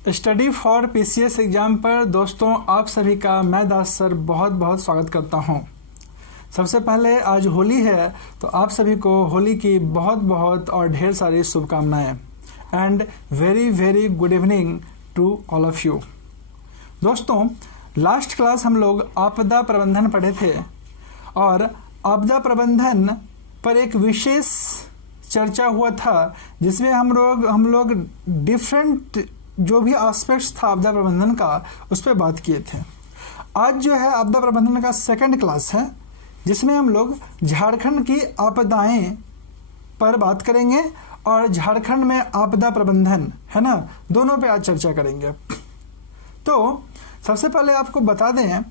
Study for PCS exam पर दोस्तों आप सभी का मैं दास सर बहुत बहुत स्वागत करता हूं। सबसे पहले आज होली है तो आप सभी को होली की बहुत बहुत और ढेर सारी शुभकामनाएं and very very good evening to all of you. दोस्तों लास्ट क्लास हम लोग आपदा प्रबंधन पढ़े थे और आपदा प्रबंधन पर एक विशेष चर्चा हुआ था जिसमें हम लोग डिफरेंट जो भी एस्पेक्ट्स था आपदा प्रबंधन का उस पर बात किए थे। आज जो है आपदा प्रबंधन का सेकंड क्लास है जिसमें हम लोग झारखंड की आपदाएं पर बात करेंगे और झारखंड में आपदा प्रबंधन है ना, दोनों पे आज चर्चा करेंगे। तो सबसे पहले आपको बता दें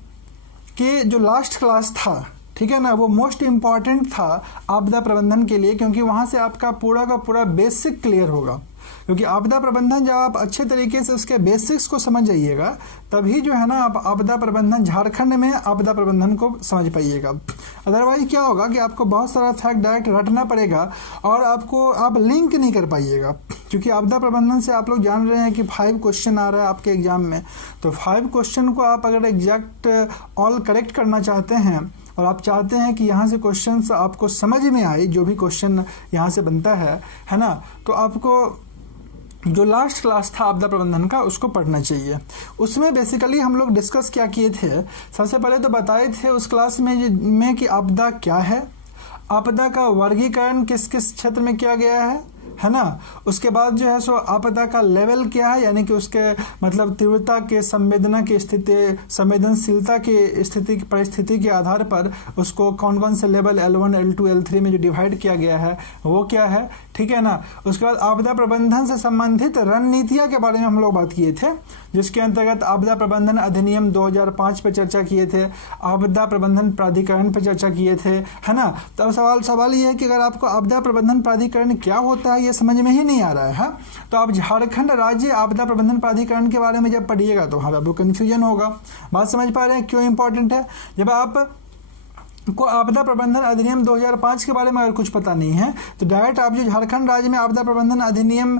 कि जो लास्ट क्लास था, ठीक है ना, वो मोस्ट इम्पॉर्टेंट था आपदा प्रबंधन के लिए, क्योंकि वहाँ से आपका पूरा का पूरा बेसिक क्लियर होगा। क्योंकि आपदा प्रबंधन जब आप अच्छे तरीके से उसके बेसिक्स को समझ जाइएगा तभी जो है ना आप आपदा प्रबंधन झारखंड में आपदा प्रबंधन को समझ पाइएगा। अदरवाइज क्या होगा कि आपको बहुत सारा फैक्ट डायरेक्ट रटना पड़ेगा और आप लिंक नहीं कर पाइएगा। क्योंकि आपदा प्रबंधन से आप लोग जान रहे हैं कि 5 क्वेश्चन आ रहा है आपके एग्जाम में, तो 5 क्वेश्चन को आप अगर एग्जैक्ट ऑल करेक्ट करना चाहते हैं और आप चाहते हैं कि यहाँ से क्वेश्चंस आपको समझ में आए, जो भी क्वेश्चन यहाँ से बनता है ना, तो आपको जो लास्ट क्लास था आपदा प्रबंधन का उसको पढ़ना चाहिए। उसमें बेसिकली हम लोग डिस्कस क्या किए थे, सबसे पहले तो बताए थे उस क्लास में कि आपदा क्या है, आपदा का वर्गीकरण किस किस क्षेत्र में किया गया है ना। उसके बाद जो है सो आपदा का लेवल क्या है, यानी कि उसके मतलब तीव्रता के संवेदना की स्थिति, संवेदनशीलता की स्थिति परिस्थिति के आधार पर उसको कौन कौन से लेवल L1, L2, L3 में जो डिवाइड किया गया है वो क्या है, ठीक है ना। उसके बाद आपदा प्रबंधन से संबंधित रणनीतियां के बारे में हम लोग बात किए थे, जिसके अंतर्गत आपदा प्रबंधन अधिनियम 2005 पर चर्चा किए थे, आपदा प्रबंधन प्राधिकरण पर चर्चा किए थे, है ना। तो सवाल ये है कि अगर आपको आपदा प्रबंधन प्राधिकरण क्या होता है ये समझ में ही नहीं आ रहा है, तो आप झारखंड राज्य आपदा प्रबंधन प्राधिकरण के बारे में जब पढ़िएगा तो हाँ आपको कन्फ्यूजन होगा। बात समझ पा रहे हैं क्यों इंपॉर्टेंट है? जब आप को आपदा प्रबंधन अधिनियम 2005 के बारे में अगर कुछ पता नहीं है तो डायरेक्ट आप जो झारखंड राज्य में आपदा प्रबंधन अधिनियम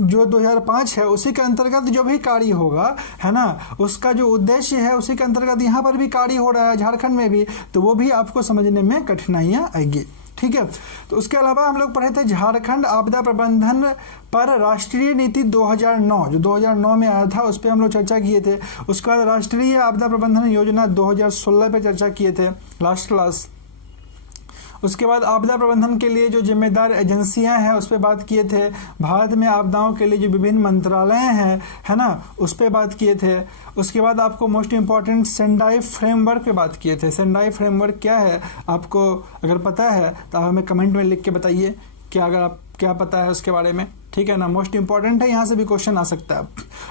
जो 2005 है उसी के अंतर्गत जो भी कार्य होगा, है ना, उसका जो उद्देश्य है उसी के अंतर्गत यहाँ पर भी कार्य हो रहा है झारखंड में भी, तो वो भी आपको समझने में कठिनाइयाँ आएगी, ठीक है। तो उसके अलावा हम लोग पढ़े थे झारखंड आपदा प्रबंधन पर राष्ट्रीय नीति 2009, जो 2009 में आया था उस पर हम लोग चर्चा किए थे। उसके बाद राष्ट्रीय आपदा प्रबंधन योजना 2016 पे चर्चा किए थे लास्ट क्लास। उसके बाद आपदा प्रबंधन के लिए जो जिम्मेदार एजेंसियां हैं उस पर बात किए थे। भारत में आपदाओं के लिए जो विभिन्न मंत्रालय हैं, है ना, उस पर बात किए थे। उसके बाद आपको मोस्ट इम्पॉर्टेंट सेंडाई फ्रेमवर्क पे बात किए थे। सेंडाई फ्रेमवर्क क्या है आपको अगर पता है तो आप हमें कमेंट में लिख के बताइए क्या, अगर आप क्या पता है उसके बारे में, ठीक है ना, मोस्ट इंपॉर्टेंट है, यहाँ से भी क्वेश्चन आ सकता है।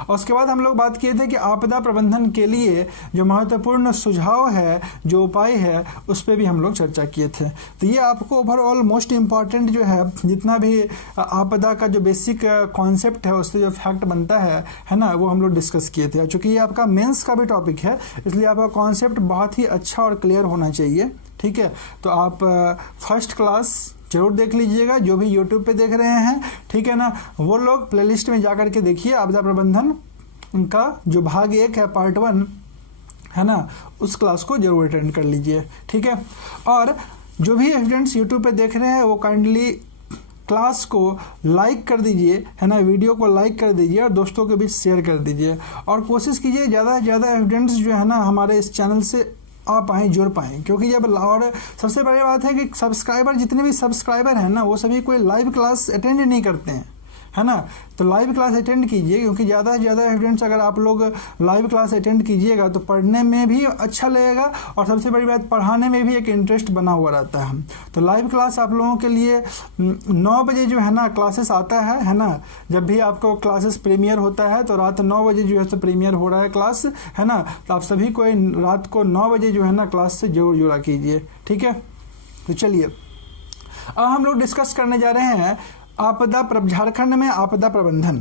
और उसके बाद हम लोग बात किए थे कि आपदा प्रबंधन के लिए जो महत्वपूर्ण सुझाव है, जो उपाय है, उस पर भी हम लोग चर्चा किए थे। तो ये आपको ओवरऑल मोस्ट इम्पॉर्टेंट जो है जितना भी आपदा का जो बेसिक कॉन्सेप्ट है उससे जो फैक्ट बनता है ना, वो हम लोग डिस्कस किए थे। चूँकि ये आपका मेंस का भी टॉपिक है इसलिए आपका कॉन्सेप्ट बहुत ही अच्छा और क्लियर होना चाहिए, ठीक है। तो आप फर्स्ट क्लास जरूर देख लीजिएगा, जो भी यूट्यूब पे देख रहे हैं, ठीक है ना, वो लोग प्लेलिस्ट में जाकर के देखिए आपदा प्रबंधन का जो भाग 1 है पार्ट 1, है ना, उस क्लास को जरूर अटेंड कर लीजिए, ठीक है। और जो भी स्टूडेंट्स यूट्यूब पे देख रहे हैं वो काइंडली क्लास को लाइक कर दीजिए, है ना, वीडियो को लाइक कर दीजिए और दोस्तों के बीच शेयर कर दीजिए। और कोशिश कीजिए ज़्यादा से ज़्यादा स्टूडेंट्स जो है ना हमारे इस चैनल से आप आएँ, जुड़ पाएँ। क्योंकि जब, और सबसे बड़ी बात है कि सब्सक्राइबर, जितने भी सब्सक्राइबर हैं ना वो सभी कोई लाइव क्लास अटेंड नहीं करते हैं, है ना। तो लाइव क्लास अटेंड कीजिए, क्योंकि ज़्यादा से ज़्यादा स्टूडेंट्स अगर आप लोग लाइव क्लास अटेंड कीजिएगा तो पढ़ने में भी अच्छा लगेगा और सबसे बड़ी बात पढ़ाने में भी एक इंटरेस्ट बना हुआ रहता है। तो लाइव क्लास आप लोगों के लिए 9 बजे जो है ना क्लासेस आता है ना, जब भी आपको क्लासेस प्रीमियर होता है तो रात 9 बजे जो है तो प्रीमियर हो रहा है क्लास, है ना। तो आप सभी को रात को 9 बजे जो है ना क्लास से जरूर जुड़ा कीजिए, ठीक है। तो चलिए अब हम लोग डिस्कस करने जा रहे हैं झारखंड में आपदा प्रबंधन।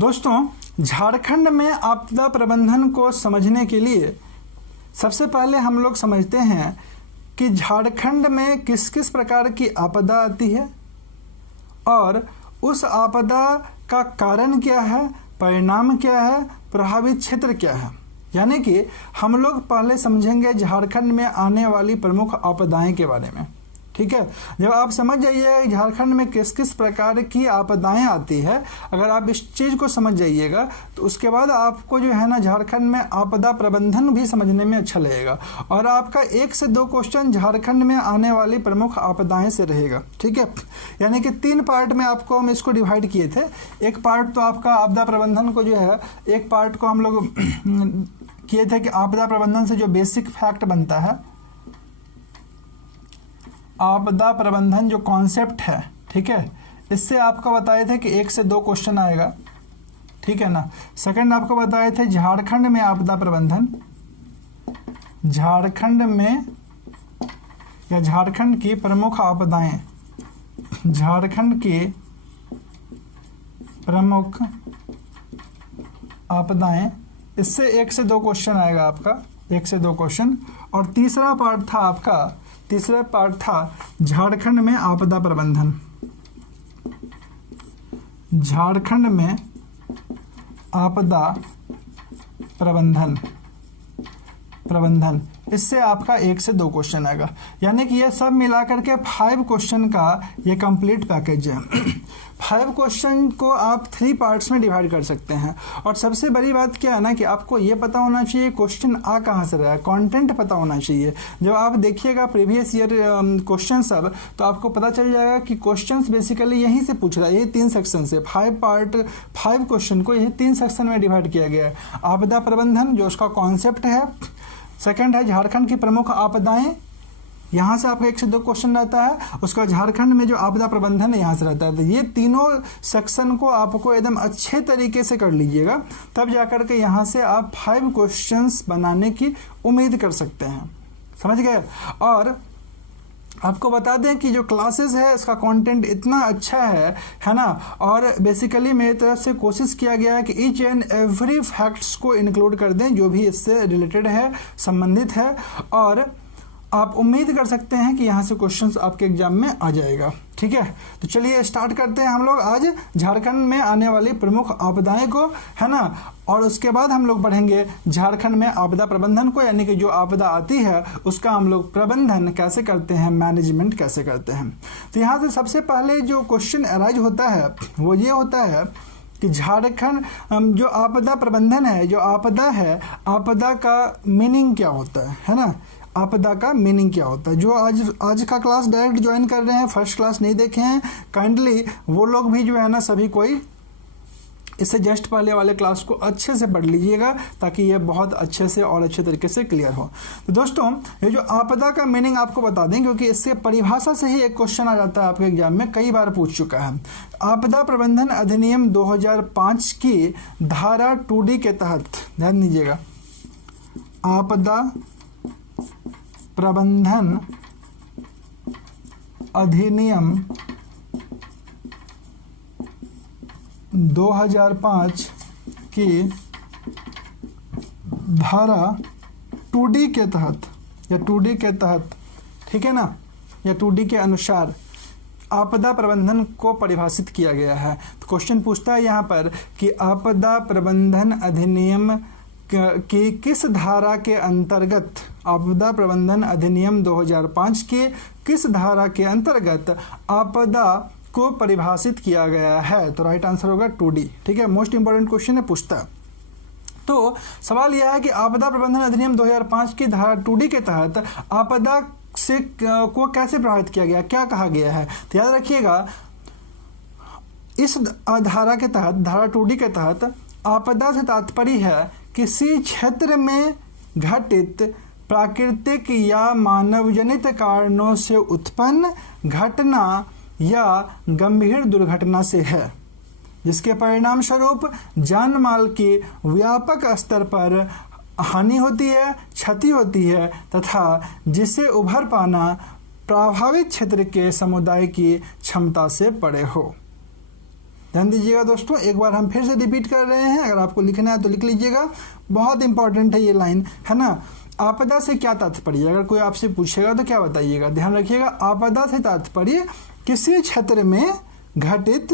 दोस्तों झारखंड में आपदा प्रबंधन को समझने के लिए सबसे पहले हम लोग समझते हैं कि झारखंड में किस किस प्रकार की आपदा आती है और उस आपदा का कारण क्या है, परिणाम क्या है, प्रभावित क्षेत्र क्या है। यानी कि हम लोग पहले समझेंगे झारखंड में आने वाली प्रमुख आपदाएं के बारे में। ठीक है, जब आप समझ जाइए झारखंड में किस किस प्रकार की आपदाएं आती है, अगर आप इस चीज़ को समझ जाइएगा तो उसके बाद आपको जो है ना झारखंड में आपदा प्रबंधन भी समझने में अच्छा लगेगा और आपका 1 से 2 क्वेश्चन झारखंड में आने वाली प्रमुख आपदाएं से रहेगा। ठीक है, यानी कि 3 पार्ट में आपको हम इसको डिवाइड किए थे। एक पार्ट तो आपका आपदा प्रबंधन को जो है, एक पार्ट को हम लोग किए थे कि आपदा प्रबंधन से जो बेसिक फैक्ट बनता है, आपदा प्रबंधन जो कॉन्सेप्ट है, ठीक है, इससे आपको बताए थे कि 1 से 2 क्वेश्चन आएगा। ठीक है ना। सेकंड आपको बताए थे झारखंड में आपदा प्रबंधन, झारखंड में या झारखंड की प्रमुख आपदाएं, झारखंड की प्रमुख आपदाएं, इससे 1 से 2 क्वेश्चन आएगा आपका, 1 से 2 क्वेश्चन। और तीसरा पार्ट था झारखंड में आपदा प्रबंधन, झारखंड में आपदा प्रबंधन, इससे आपका 1 से 2 क्वेश्चन आएगा। यानी कि ये सब मिलाकर के 5 क्वेश्चन का ये कंप्लीट पैकेज है। 5 क्वेश्चन को आप 3 पार्ट्स में डिवाइड कर सकते हैं। और सबसे बड़ी बात क्या है ना कि आपको ये पता होना चाहिए क्वेश्चन आ कहाँ से रहा है, कंटेंट पता होना चाहिए। जब आप देखिएगा प्रीवियस ईयर क्वेश्चन सब, तो आपको पता चल जाएगा कि क्वेश्चंस बेसिकली यहीं से पूछ रहा है। ये 3 सेक्शन से 5 क्वेश्चन को यही 3 सेक्शन में डिवाइड किया गया है। आपदा प्रबंधन जो उसका कॉन्सेप्ट है, सेकंड है झारखंड की प्रमुख आपदाएं, यहाँ से आपका 1 से 2 क्वेश्चन रहता है, उसका झारखंड में जो आपदा प्रबंधन है यहाँ से रहता है। तो ये तीनों सेक्शन को आपको एकदम अच्छे तरीके से कर लीजिएगा, तब जाकर के यहाँ से आप 5 क्वेश्चंस बनाने की उम्मीद कर सकते हैं। समझ गए। और आपको बता दें कि जो क्लासेस है इसका कंटेंट इतना अच्छा है ना, और बेसिकली मेरी तरफ से कोशिश किया गया है कि ईच एंड एवरी फैक्ट्स को इंक्लूड कर दें जो भी इससे रिलेटेड है, संबंधित है, और आप उम्मीद कर सकते हैं कि यहाँ से क्वेश्चंस आपके एग्जाम में आ जाएगा। ठीक है, तो चलिए स्टार्ट करते हैं हम लोग आज झारखंड में आने वाली प्रमुख आपदाएं को, है ना, और उसके बाद हम लोग पढ़ेंगे झारखंड में आपदा प्रबंधन को, यानी कि जो आपदा आती है उसका हम लोग प्रबंधन कैसे करते हैं, मैनेजमेंट कैसे करते हैं। तो यहाँ से सबसे पहले जो क्वेश्चन अराइज होता है वो ये होता है कि झारखंड जो आपदा प्रबंधन है, जो आपदा है, आपदा का मीनिंग क्या होता है ना, आपदा का मीनिंग क्या होता है। जो आज का क्लास डायरेक्ट ज्वाइन कर रहे हैं, फर्स्ट क्लास नहीं देखे हैं, काइंडली वो लोग भी जो है ना सभी कोई इससे जस्ट पहले वाले क्लास को अच्छे से पढ़ लीजिएगा ताकि ये बहुत अच्छे से और अच्छे तरीके से क्लियर हो। तो दोस्तों ये जो आपदा का मीनिंग आपको बता दें, क्योंकि इससे परिभाषा से ही एक क्वेश्चन आ जाता है आपके एग्जाम में, कई बार पूछ चुका है। आपदा प्रबंधन अधिनियम 2005 की धारा 2D के तहत, ध्यान दीजिएगा, आपदा प्रबंधन अधिनियम 2005 की धारा 2D के तहत या 2D के तहत, ठीक है ना, या 2D के अनुसार आपदा प्रबंधन को परिभाषित किया गया है। तो क्वेश्चन पूछता है यहाँ पर कि आपदा प्रबंधन अधिनियम की किस धारा के अंतर्गत, आपदा प्रबंधन अधिनियम 2005 के किस धारा के अंतर्गत आपदा को परिभाषित किया गया है। तो राइट आंसर होगा 2D। ठीक है, मोस्ट इंपॉर्टेंट क्वेश्चन है, पूछता है। तो सवाल यह है कि आपदा प्रबंधन अधिनियम 2005 की धारा 2D के तहत आपदा से को कैसे प्रभावित किया गया, क्या कहा गया है। तो याद रखिएगा, इस धारा के तहत, धारा 2D के तहत आपदा से तात्पर्य है किसी क्षेत्र में घटित प्राकृतिक या मानवजनित कारणों से उत्पन्न घटना या गंभीर दुर्घटना से है, जिसके परिणाम स्वरूप जान माल की व्यापक स्तर पर हानि होती है, क्षति होती है, तथा जिसे उभर पाना प्रभावित क्षेत्र के समुदाय की क्षमता से परे हो। ध्यान दीजिएगा दोस्तों, एक बार हम फिर से रिपीट कर रहे हैं, अगर आपको लिखना है तो लिख लीजिएगा, बहुत इंपॉर्टेंट है ये लाइन, है ना। आपदा से क्या तात्पर्य? अगर कोई आपसे पूछेगा तो क्या बताइएगा? ध्यान रखिएगा, आपदा से तात्पर्य किसी क्षेत्र में घटित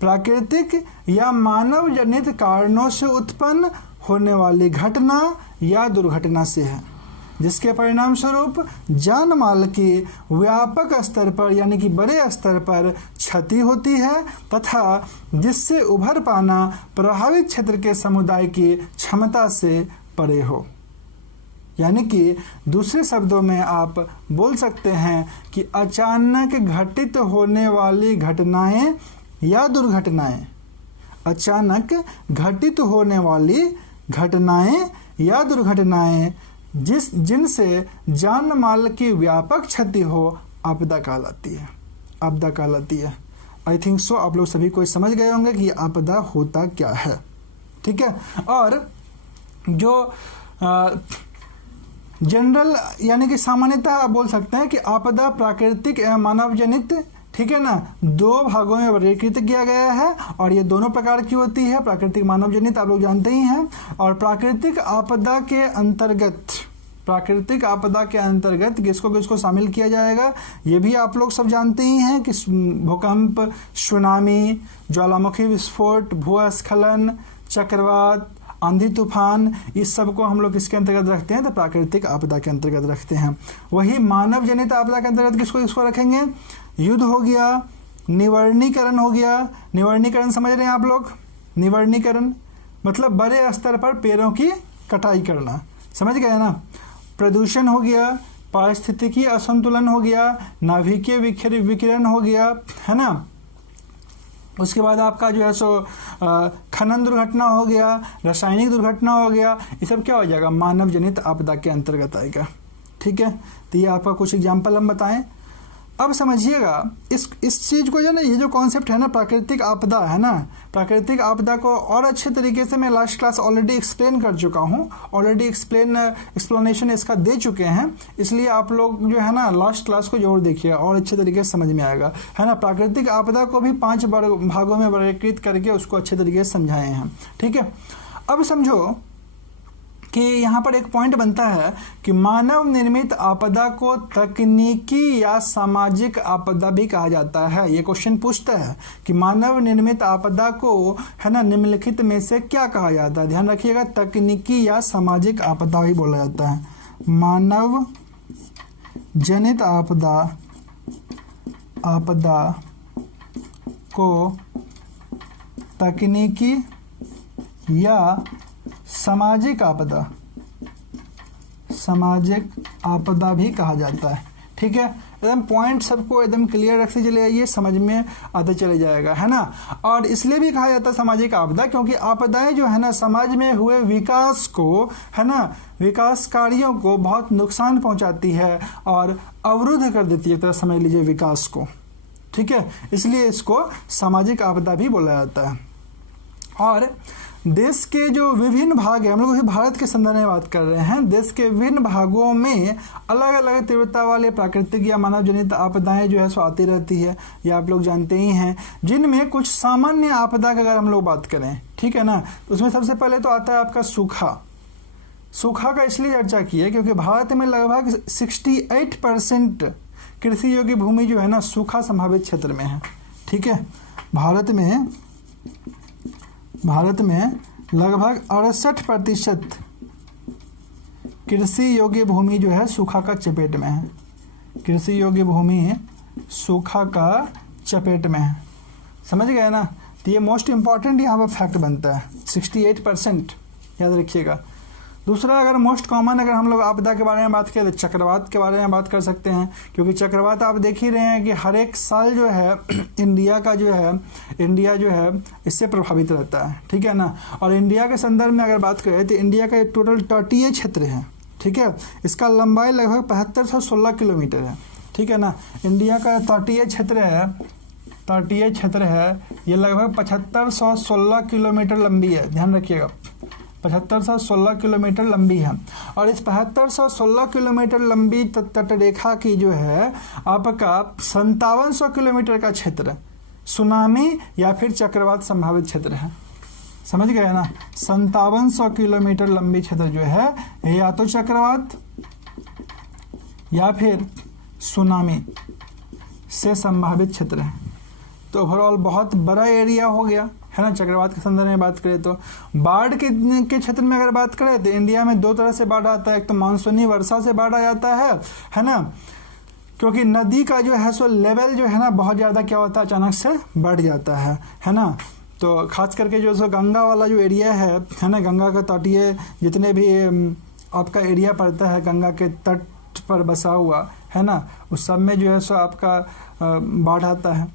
प्राकृतिक या मानव जनित कारणों से उत्पन्न होने वाली घटना या दुर्घटना से है, जिसके परिणाम स्वरूप जान माल की व्यापक स्तर पर यानी कि बड़े स्तर पर क्षति होती है तथा जिससे उभर पाना प्रभावित क्षेत्र के समुदाय की क्षमता से परे हो। यानी कि दूसरे शब्दों में आप बोल सकते हैं कि अचानक घटित होने वाली घटनाएं या दुर्घटनाएं, अचानक घटित होने वाली घटनाएं या दुर्घटनाएं जिनसे जान माल की व्यापक क्षति हो, आपदा कहलाती है। आपदा कहलाती है। आई थिंक सो आप लोग सभी कोई समझ गए होंगे कि आपदा होता क्या है। ठीक है। और जो जनरल यानी कि सामान्यतः आप बोल सकते हैं कि आपदा प्राकृतिक एवं मानव जनित, ठीक है ना, दो भागों में वर्गीकृत किया गया है और ये दोनों प्रकार की होती है। प्राकृतिक मानव जनित आप लोग जानते ही हैं। और प्राकृतिक आपदा के अंतर्गत किसको किसको शामिल किया जाएगा ये भी आप लोग सब जानते ही हैं कि भूकंप, सुनामी, ज्वालामुखी विस्फोट, भूस्खलन, चक्रवात, आंधी तूफान, इस सब को हम लोग किसके अंतर्गत रखते हैं? तो प्राकृतिक आपदा के अंतर्गत रखते हैं। वही मानव जनित आपदा के अंतर्गत किसको रखेंगे? युद्ध हो गया, निवर्णीकरण हो गया। निवर्णीकरण समझ रहे हैं आप लोग? निवर्णीकरण मतलब बड़े स्तर पर पेड़ों की कटाई करना, समझ गए ना। प्रदूषण हो गया, पारिस्थितिकी असंतुलन हो गया, नाभिकीय विकिरण हो गया, है ना। उसके बाद आपका जो है सो खनन दुर्घटना हो गया, रासायनिक दुर्घटना हो गया। ये सब क्या हो जाएगा? मानव जनित आपदा के अंतर्गत आएगा। ठीक है। तो ये आपका कुछ एग्जाम्पल हम बताएं। अब समझिएगा इस चीज़ को, जो ना ये जो कॉन्सेप्ट है ना प्राकृतिक आपदा है ना, प्राकृतिक आपदा को और अच्छे तरीके से मैं लास्ट क्लास ऑलरेडी एक्सप्लेन कर चुका हूँ। ऑलरेडी एक्सप्लेनेशन इसका दे चुके हैं। इसलिए आप लोग जो है ना लास्ट क्लास को जरूर देखिएगा और अच्छे तरीके से समझ में आएगा, है ना। प्राकृतिक आपदा को भी 5 भागों में वर्गीकृत करके उसको अच्छे तरीके से समझाए हैं। ठीक है। अब समझो कि यहाँ पर एक पॉइंट बनता है कि मानव निर्मित आपदा को तकनीकी या सामाजिक आपदा भी कहा जाता है। ये क्वेश्चन पूछता है कि मानव निर्मित आपदा को, है ना, निम्नलिखित में से क्या कहा जाता है? ध्यान रखिएगा, तकनीकी या सामाजिक आपदा भी बोला जाता है। मानव जनित आपदा को तकनीकी या सामाजिक आपदा भी कहा जाता है। ठीक है। एकदम पॉइंट सबको एकदम क्लियर रखते चले जाइए, समझ में आते चले जाएगा, है ना। और इसलिए भी कहा जाता है सामाजिक आपदा क्योंकि आपदाएं जो है ना समाज में हुए विकास को, है ना, विकास कार्यों को बहुत नुकसान पहुंचाती है और अवरुद्ध कर देती है, एक तरह समझ लीजिए विकास को। ठीक है। इसलिए इसको सामाजिक आपदा भी बोला जाता है। और देश के जो विभिन्न भाग हैं, हम लोग अभी भारत के संदर्भ में बात कर रहे हैं, देश के विभिन्न भागों में अलग अलग तीव्रता वाले प्राकृतिक या मानव जनित आपदाएं जो है सो आती रहती है। ये आप लोग जानते ही हैं। जिनमें कुछ सामान्य आपदा की अगर हम लोग बात करें, ठीक है ना, तो उसमें सबसे पहले तो आता है आपका सूखा। सूखा का इसलिए चर्चा की है क्योंकि भारत में लगभग 68% कृषि योग्य भूमि जो है ना सूखा संभावित क्षेत्र में है। ठीक है। भारत में लगभग 68% कृषि योग्य भूमि जो है सूखा का चपेट में है। कृषि योग्य भूमि सूखा का चपेट में है। समझ गए ना। तो ये मोस्ट इंपॉर्टेंट यहाँ पर फैक्ट बनता है, 68% याद रखिएगा। दूसरा, अगर मोस्ट कॉमन अगर हम लोग आपदा के बारे में बात करें तो चक्रवात के बारे में बात कर सकते हैं क्योंकि चक्रवात आप देख ही रहे हैं कि हर एक साल जो है इंडिया जो है इससे प्रभावित रहता है। ठीक है ना। और इंडिया के संदर्भ में अगर बात करें तो इंडिया का टोटल तटीय क्षेत्र है। ठीक है। इसका लंबाई लगभग 7516 किलोमीटर है। ठीक है ना। इंडिया का तटीय क्षेत्र है ये लगभग 7516 किलोमीटर लंबी है। ध्यान रखिएगा, 7516 किलोमीटर लंबी है। और इस 7516 किलोमीटर लंबी तटरेखा की जो है आपका 5700 किलोमीटर का क्षेत्र सुनामी या फिर चक्रवात संभावित क्षेत्र है। समझ गए ना। 5700 किलोमीटर लंबी क्षेत्र जो है ये या तो चक्रवात या फिर सुनामी से संभावित क्षेत्र है। तो ओवरऑल बहुत बड़ा एरिया हो गया है ना। चक्रवात के संदर्भ में बात करें तो बाढ़ के क्षेत्र में अगर बात करें तो इंडिया में 2 तरह से बाढ़ आता है। एक तो मानसूनी वर्षा से बाढ़ आ जाता है ना, क्योंकि नदी का जो है सो लेवल जो है ना बहुत ज़्यादा क्या होता है अचानक से बढ़ जाता है ना। तो खास करके जो सो गंगा वाला जो एरिया है ना, गंगा का तटीय जितने भी आपका एरिया पड़ता है गंगा के तट पर बसा हुआ है ना, उस सब में जो है सो आपका बाढ़ आता है।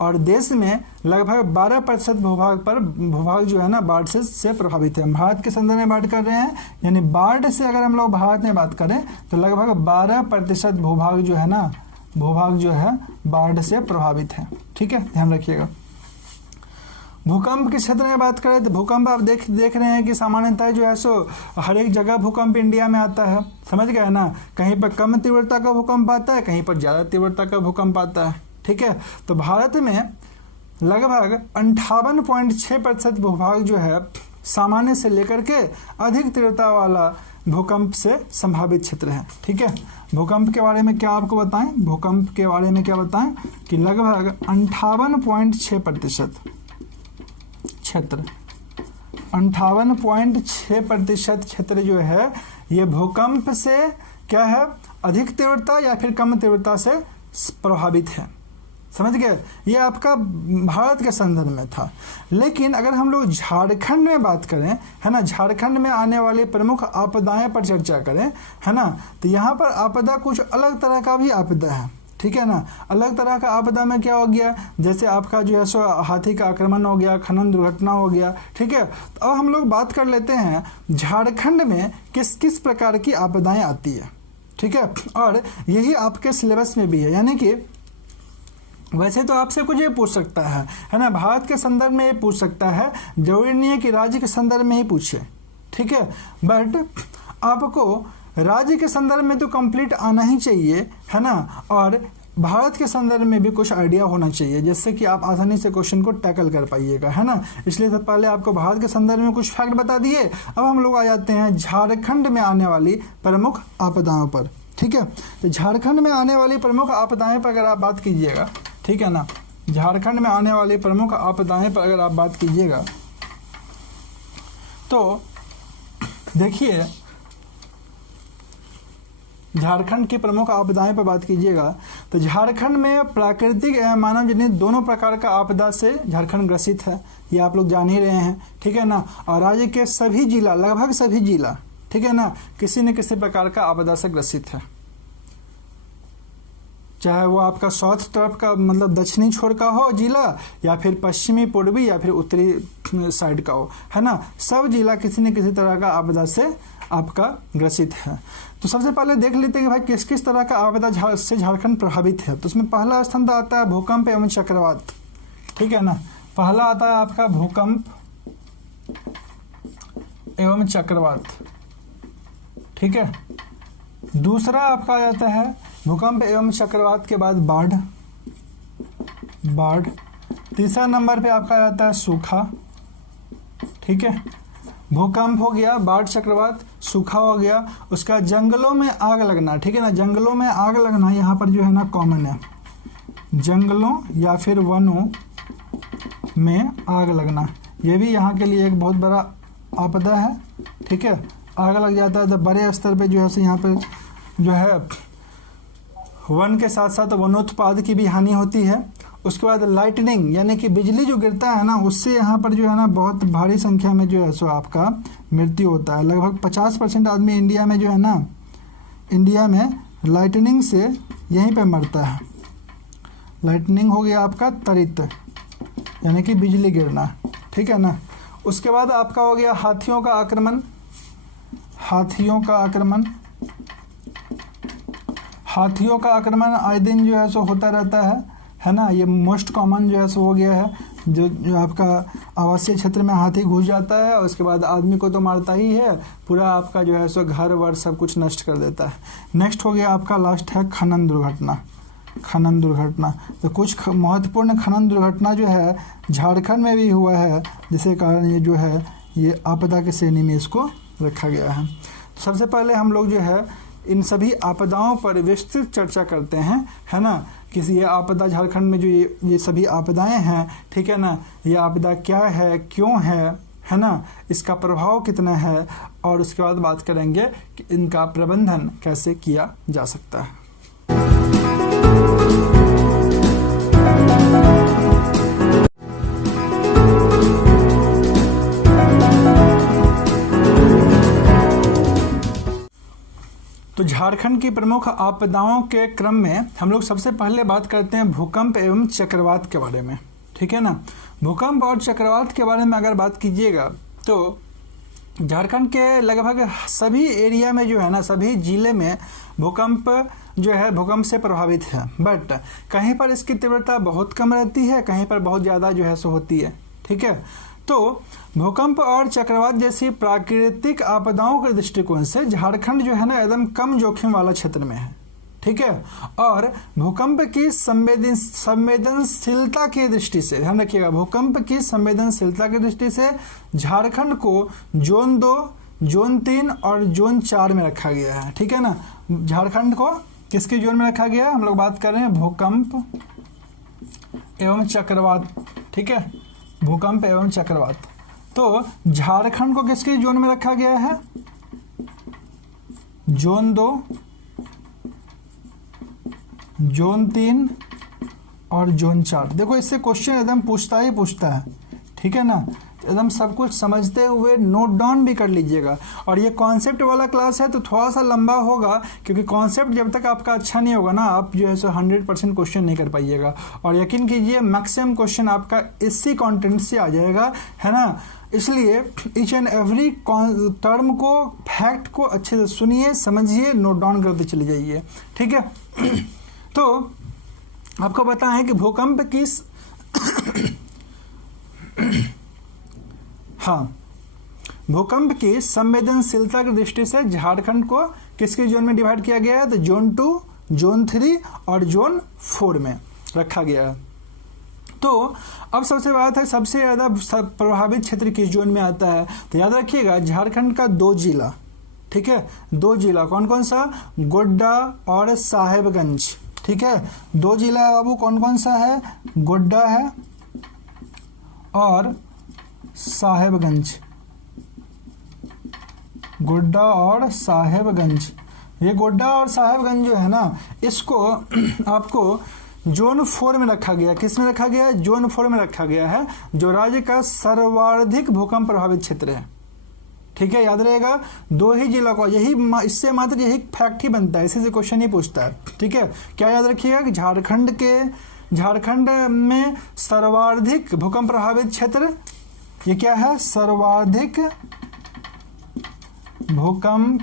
और देश में लगभग 12% भूभाग जो है ना बाढ़ से प्रभावित है। भारत के संदर्भ में बात कर रहे हैं, यानी बाढ़ से अगर हम लोग भारत में बात करें तो लगभग 12% भूभाग जो है ना, भूभाग जो है बाढ़ से प्रभावित है। ठीक है, ध्यान रखिएगा। भूकंप के क्षेत्र में बात करें तो भूकंप आप देख रहे हैं कि सामान्यतः जो है सो हर एक जगह भूकंप इंडिया में आता है, समझ गए ना। कहीं पर कम तीव्रता का भूकंप आता है, कहीं पर ज़्यादा तीव्रता का भूकंप आता है। ठीक है, तो भारत में लगभग 58.6% भूभाग जो है सामान्य से लेकर के अधिक तीव्रता वाला भूकंप से संभावित क्षेत्र है। ठीक है, भूकंप के बारे में क्या आपको बताएं, भूकंप के बारे में क्या बताएं कि लगभग 58.6% क्षेत्र, 58.6% क्षेत्र जो है ये भूकंप से क्या है अधिक तीव्रता या फिर कम तीव्रता से प्रभावित है। समझ गए, ये आपका भारत के संदर्भ में था। लेकिन अगर हम लोग झारखंड में बात करें है ना, झारखंड में आने वाली प्रमुख आपदाएं पर चर्चा करें है ना, तो यहाँ पर आपदा कुछ अलग तरह का भी आपदा है। ठीक है ना, अलग तरह का आपदा में क्या हो गया, जैसे आपका जो है सो हाथी का आक्रमण हो गया, खनन दुर्घटना हो गया। ठीक है, तो अब हम लोग बात कर लेते हैं झारखंड में किस किस प्रकार की आपदाएं आती है। ठीक है, और यही आपके सिलेबस में भी है, यानी कि वैसे तो आपसे कुछ ये पूछ सकता है ना, भारत के संदर्भ में ये पूछ सकता है, जरूरी नहीं है कि राज्य के संदर्भ में ही पूछे। ठीक है, बट आपको राज्य के संदर्भ में तो कंप्लीट आना ही चाहिए है ना, और भारत के संदर्भ में भी कुछ आइडिया होना चाहिए, जिससे कि आप आसानी से क्वेश्चन को टैकल कर पाइएगा है ना। इसलिए सबसे पहले आपको भारत के संदर्भ में कुछ फैक्ट बता दिए। अब हम लोग आ जाते हैं झारखंड में आने वाली प्रमुख आपदाओं पर। ठीक है, तो झारखंड में आने वाली प्रमुख आपदाएं पर अगर आप बात कीजिएगा, ठीक है ना, झारखंड में आने वाली प्रमुख आपदाएं पर अगर आप बात कीजिएगा तो देखिए, झारखंड की प्रमुख आपदाएं पर बात कीजिएगा तो झारखंड में प्राकृतिक एवं मानव जनित दोनों प्रकार का आपदा से झारखंड ग्रसित है, ये आप लोग जान ही रहे हैं। ठीक है ना, और राज्य के सभी जिला, लगभग सभी जिला, ठीक है ना, किसी न किसी प्रकार का आपदा से ग्रसित है, चाहे वो आपका साउथ तरफ का मतलब दक्षिणी छोर का हो जिला, या फिर पश्चिमी पूर्वी या फिर उत्तरी साइड का हो, है ना, सब जिला किसी न किसी तरह का आपदा से आपका ग्रसित है। तो सबसे पहले देख लेते हैं कि भाई किस किस तरह का आपदा से झारखंड प्रभावित है। तो उसमें पहला स्थान आता है भूकंप एवं चक्रवात। ठीक है ना, पहला आता है आपका भूकंप एवं चक्रवात। ठीक है, दूसरा आपका आ जाता है भूकंप एवं चक्रवात के बाद बाढ़। तीसरा नंबर पे आपका आ जाता है सूखा। ठीक है, भूकंप हो गया, बाढ़, चक्रवात, सूखा हो गया। उसका जंगलों में आग लगना। ठीक है ना, जंगलों में आग लगना यहाँ पर जो है ना कॉमन है, जंगलों या फिर वनों में आग लगना, ये भी यहाँ के लिए एक बहुत बड़ा आपदा है। ठीक है, आग लग जाता है तो बड़े स्तर पे जो है यहाँ पे जो है वन के साथ साथ वनोत्पाद की भी हानि होती है। उसके बाद लाइटनिंग यानी कि बिजली जो गिरता है ना, उससे यहाँ पर जो है ना बहुत भारी संख्या में जो है सो आपका मृत्यु होता है। लगभग 50% आदमी इंडिया में जो है ना, इंडिया में लाइटनिंग से यहीं पे मरता है। लाइटनिंग हो गया आपका त्वरित यानी कि बिजली गिरना। ठीक है ना, उसके बाद आपका हो गया हाथियों का आक्रमण। हाथियों का आक्रमण आए दिन जो है सो होता रहता है ना। ये मोस्ट कॉमन जो है सो हो गया है, जो आपका आवासीय क्षेत्र में हाथी घुस जाता है, उसके बाद आदमी को तो मारता ही है, पूरा आपका जो है सो घर वर सब कुछ नष्ट कर देता है। नेक्स्ट हो गया आपका लास्ट है खनन दुर्घटना। खनन दुर्घटना। तो कुछ महत्वपूर्ण खनन दुर्घटना जो है झारखंड में भी हुआ है, जिसके कारण ये जो है ये आपदा की श्रेणी में इसको रखा गया है। तो सबसे पहले हम लोग जो है इन सभी आपदाओं पर विस्तृत चर्चा करते हैं, है ना। किसी ये आपदा झारखंड में जो ये सभी आपदाएं हैं, ठीक है ना, ये आपदा क्या है, क्यों है ना, इसका प्रभाव कितना है, और उसके बाद बात करेंगे कि इनका प्रबंधन कैसे किया जा सकता है। तो झारखंड की प्रमुख आपदाओं के क्रम में हम लोग सबसे पहले बात करते हैं भूकंप एवं चक्रवात के बारे में, ठीक है ना। भूकंप और चक्रवात के बारे में अगर बात कीजिएगा तो झारखंड के लगभग सभी एरिया में जो है ना, सभी जिले में भूकंप जो है भूकंप से प्रभावित है, बट कहीं पर इसकी तीव्रता बहुत कम रहती है, कहीं पर बहुत ज़्यादा जो है सो होती है, ठीक है। तो भूकंप और चक्रवात जैसी प्राकृतिक आपदाओं के दृष्टिकोण से झारखंड जो है ना एकदम कम जोखिम वाला क्षेत्र में है, ठीक है। और भूकंप की संवेदनशीलता की दृष्टि से ध्यान रखिएगा, भूकंप की संवेदनशीलता की दृष्टि से झारखंड को जोन 2, जोन 3 और जोन 4 में रखा गया है, ठीक है ना। झारखंड को किसके जोन में रखा गया है? हम लोग बात कर रहे हैं भूकंप एवं चक्रवात, ठीक है, भूकंप एवं चक्रवात। तो झारखंड को किसके जोन में रखा गया है? जोन 2, जोन 3 और जोन 4। देखो इससे क्वेश्चन एकदम पूछता ही पूछता है, ठीक है ना। एकदम सब कुछ समझते हुए नोट डाउन भी कर लीजिएगा। और ये कॉन्सेप्ट वाला क्लास है तो थोड़ा सा लंबा होगा, क्योंकि कॉन्सेप्ट जब तक आपका अच्छा नहीं होगा ना, आप जो है सो 100% क्वेश्चन नहीं कर पाइएगा। और यकीन कीजिए मैक्सिमम क्वेश्चन आपका इसी कंटेंट से आ जाएगा, है ना। इसलिए ईच एंड एवरी टर्म को, फैक्ट को अच्छे से सुनिए, समझिए, नोट डाउन करते चले जाइए, ठीक है। तो आपको बताएं कि भूकंप किस हाँ, भूकंप की संवेदनशीलता की दृष्टि से झारखंड को किसके जोन में डिवाइड किया गया है? तो जोन 2, जोन 3 और जोन 4 में रखा गया है। तो अब सबसे बात है सबसे ज़्यादा प्रभावित क्षेत्र किस जोन में आता है? तो याद रखिएगा झारखंड का 2 जिला, ठीक है, 2 जिला कौन कौन सा? गोड्डा और साहेबगंज, ठीक है। 2 जिला बाबू कौन कौन सा है? गोड्डा है और साहेबगंज, गोड्डा और साहेबगंज। ये गोड्डा और साहेबगंज जो है ना, इसको आपको जोन 4 में रखा गया। किस में रखा गया है? जोन 4 में रखा गया है, जो राज्य का सर्वाधिक भूकंप प्रभावित क्षेत्र है, ठीक है। याद रहेगा 2 ही जिला को, यही इससे मात्र यही फैक्ट ही बनता है, इसी से क्वेश्चन ही पूछता है, ठीक है। क्या याद रखिएगा कि झारखंड में सर्वाधिक भूकंप प्रभावित क्षेत्र ये क्या है? सर्वाधिक भूकंप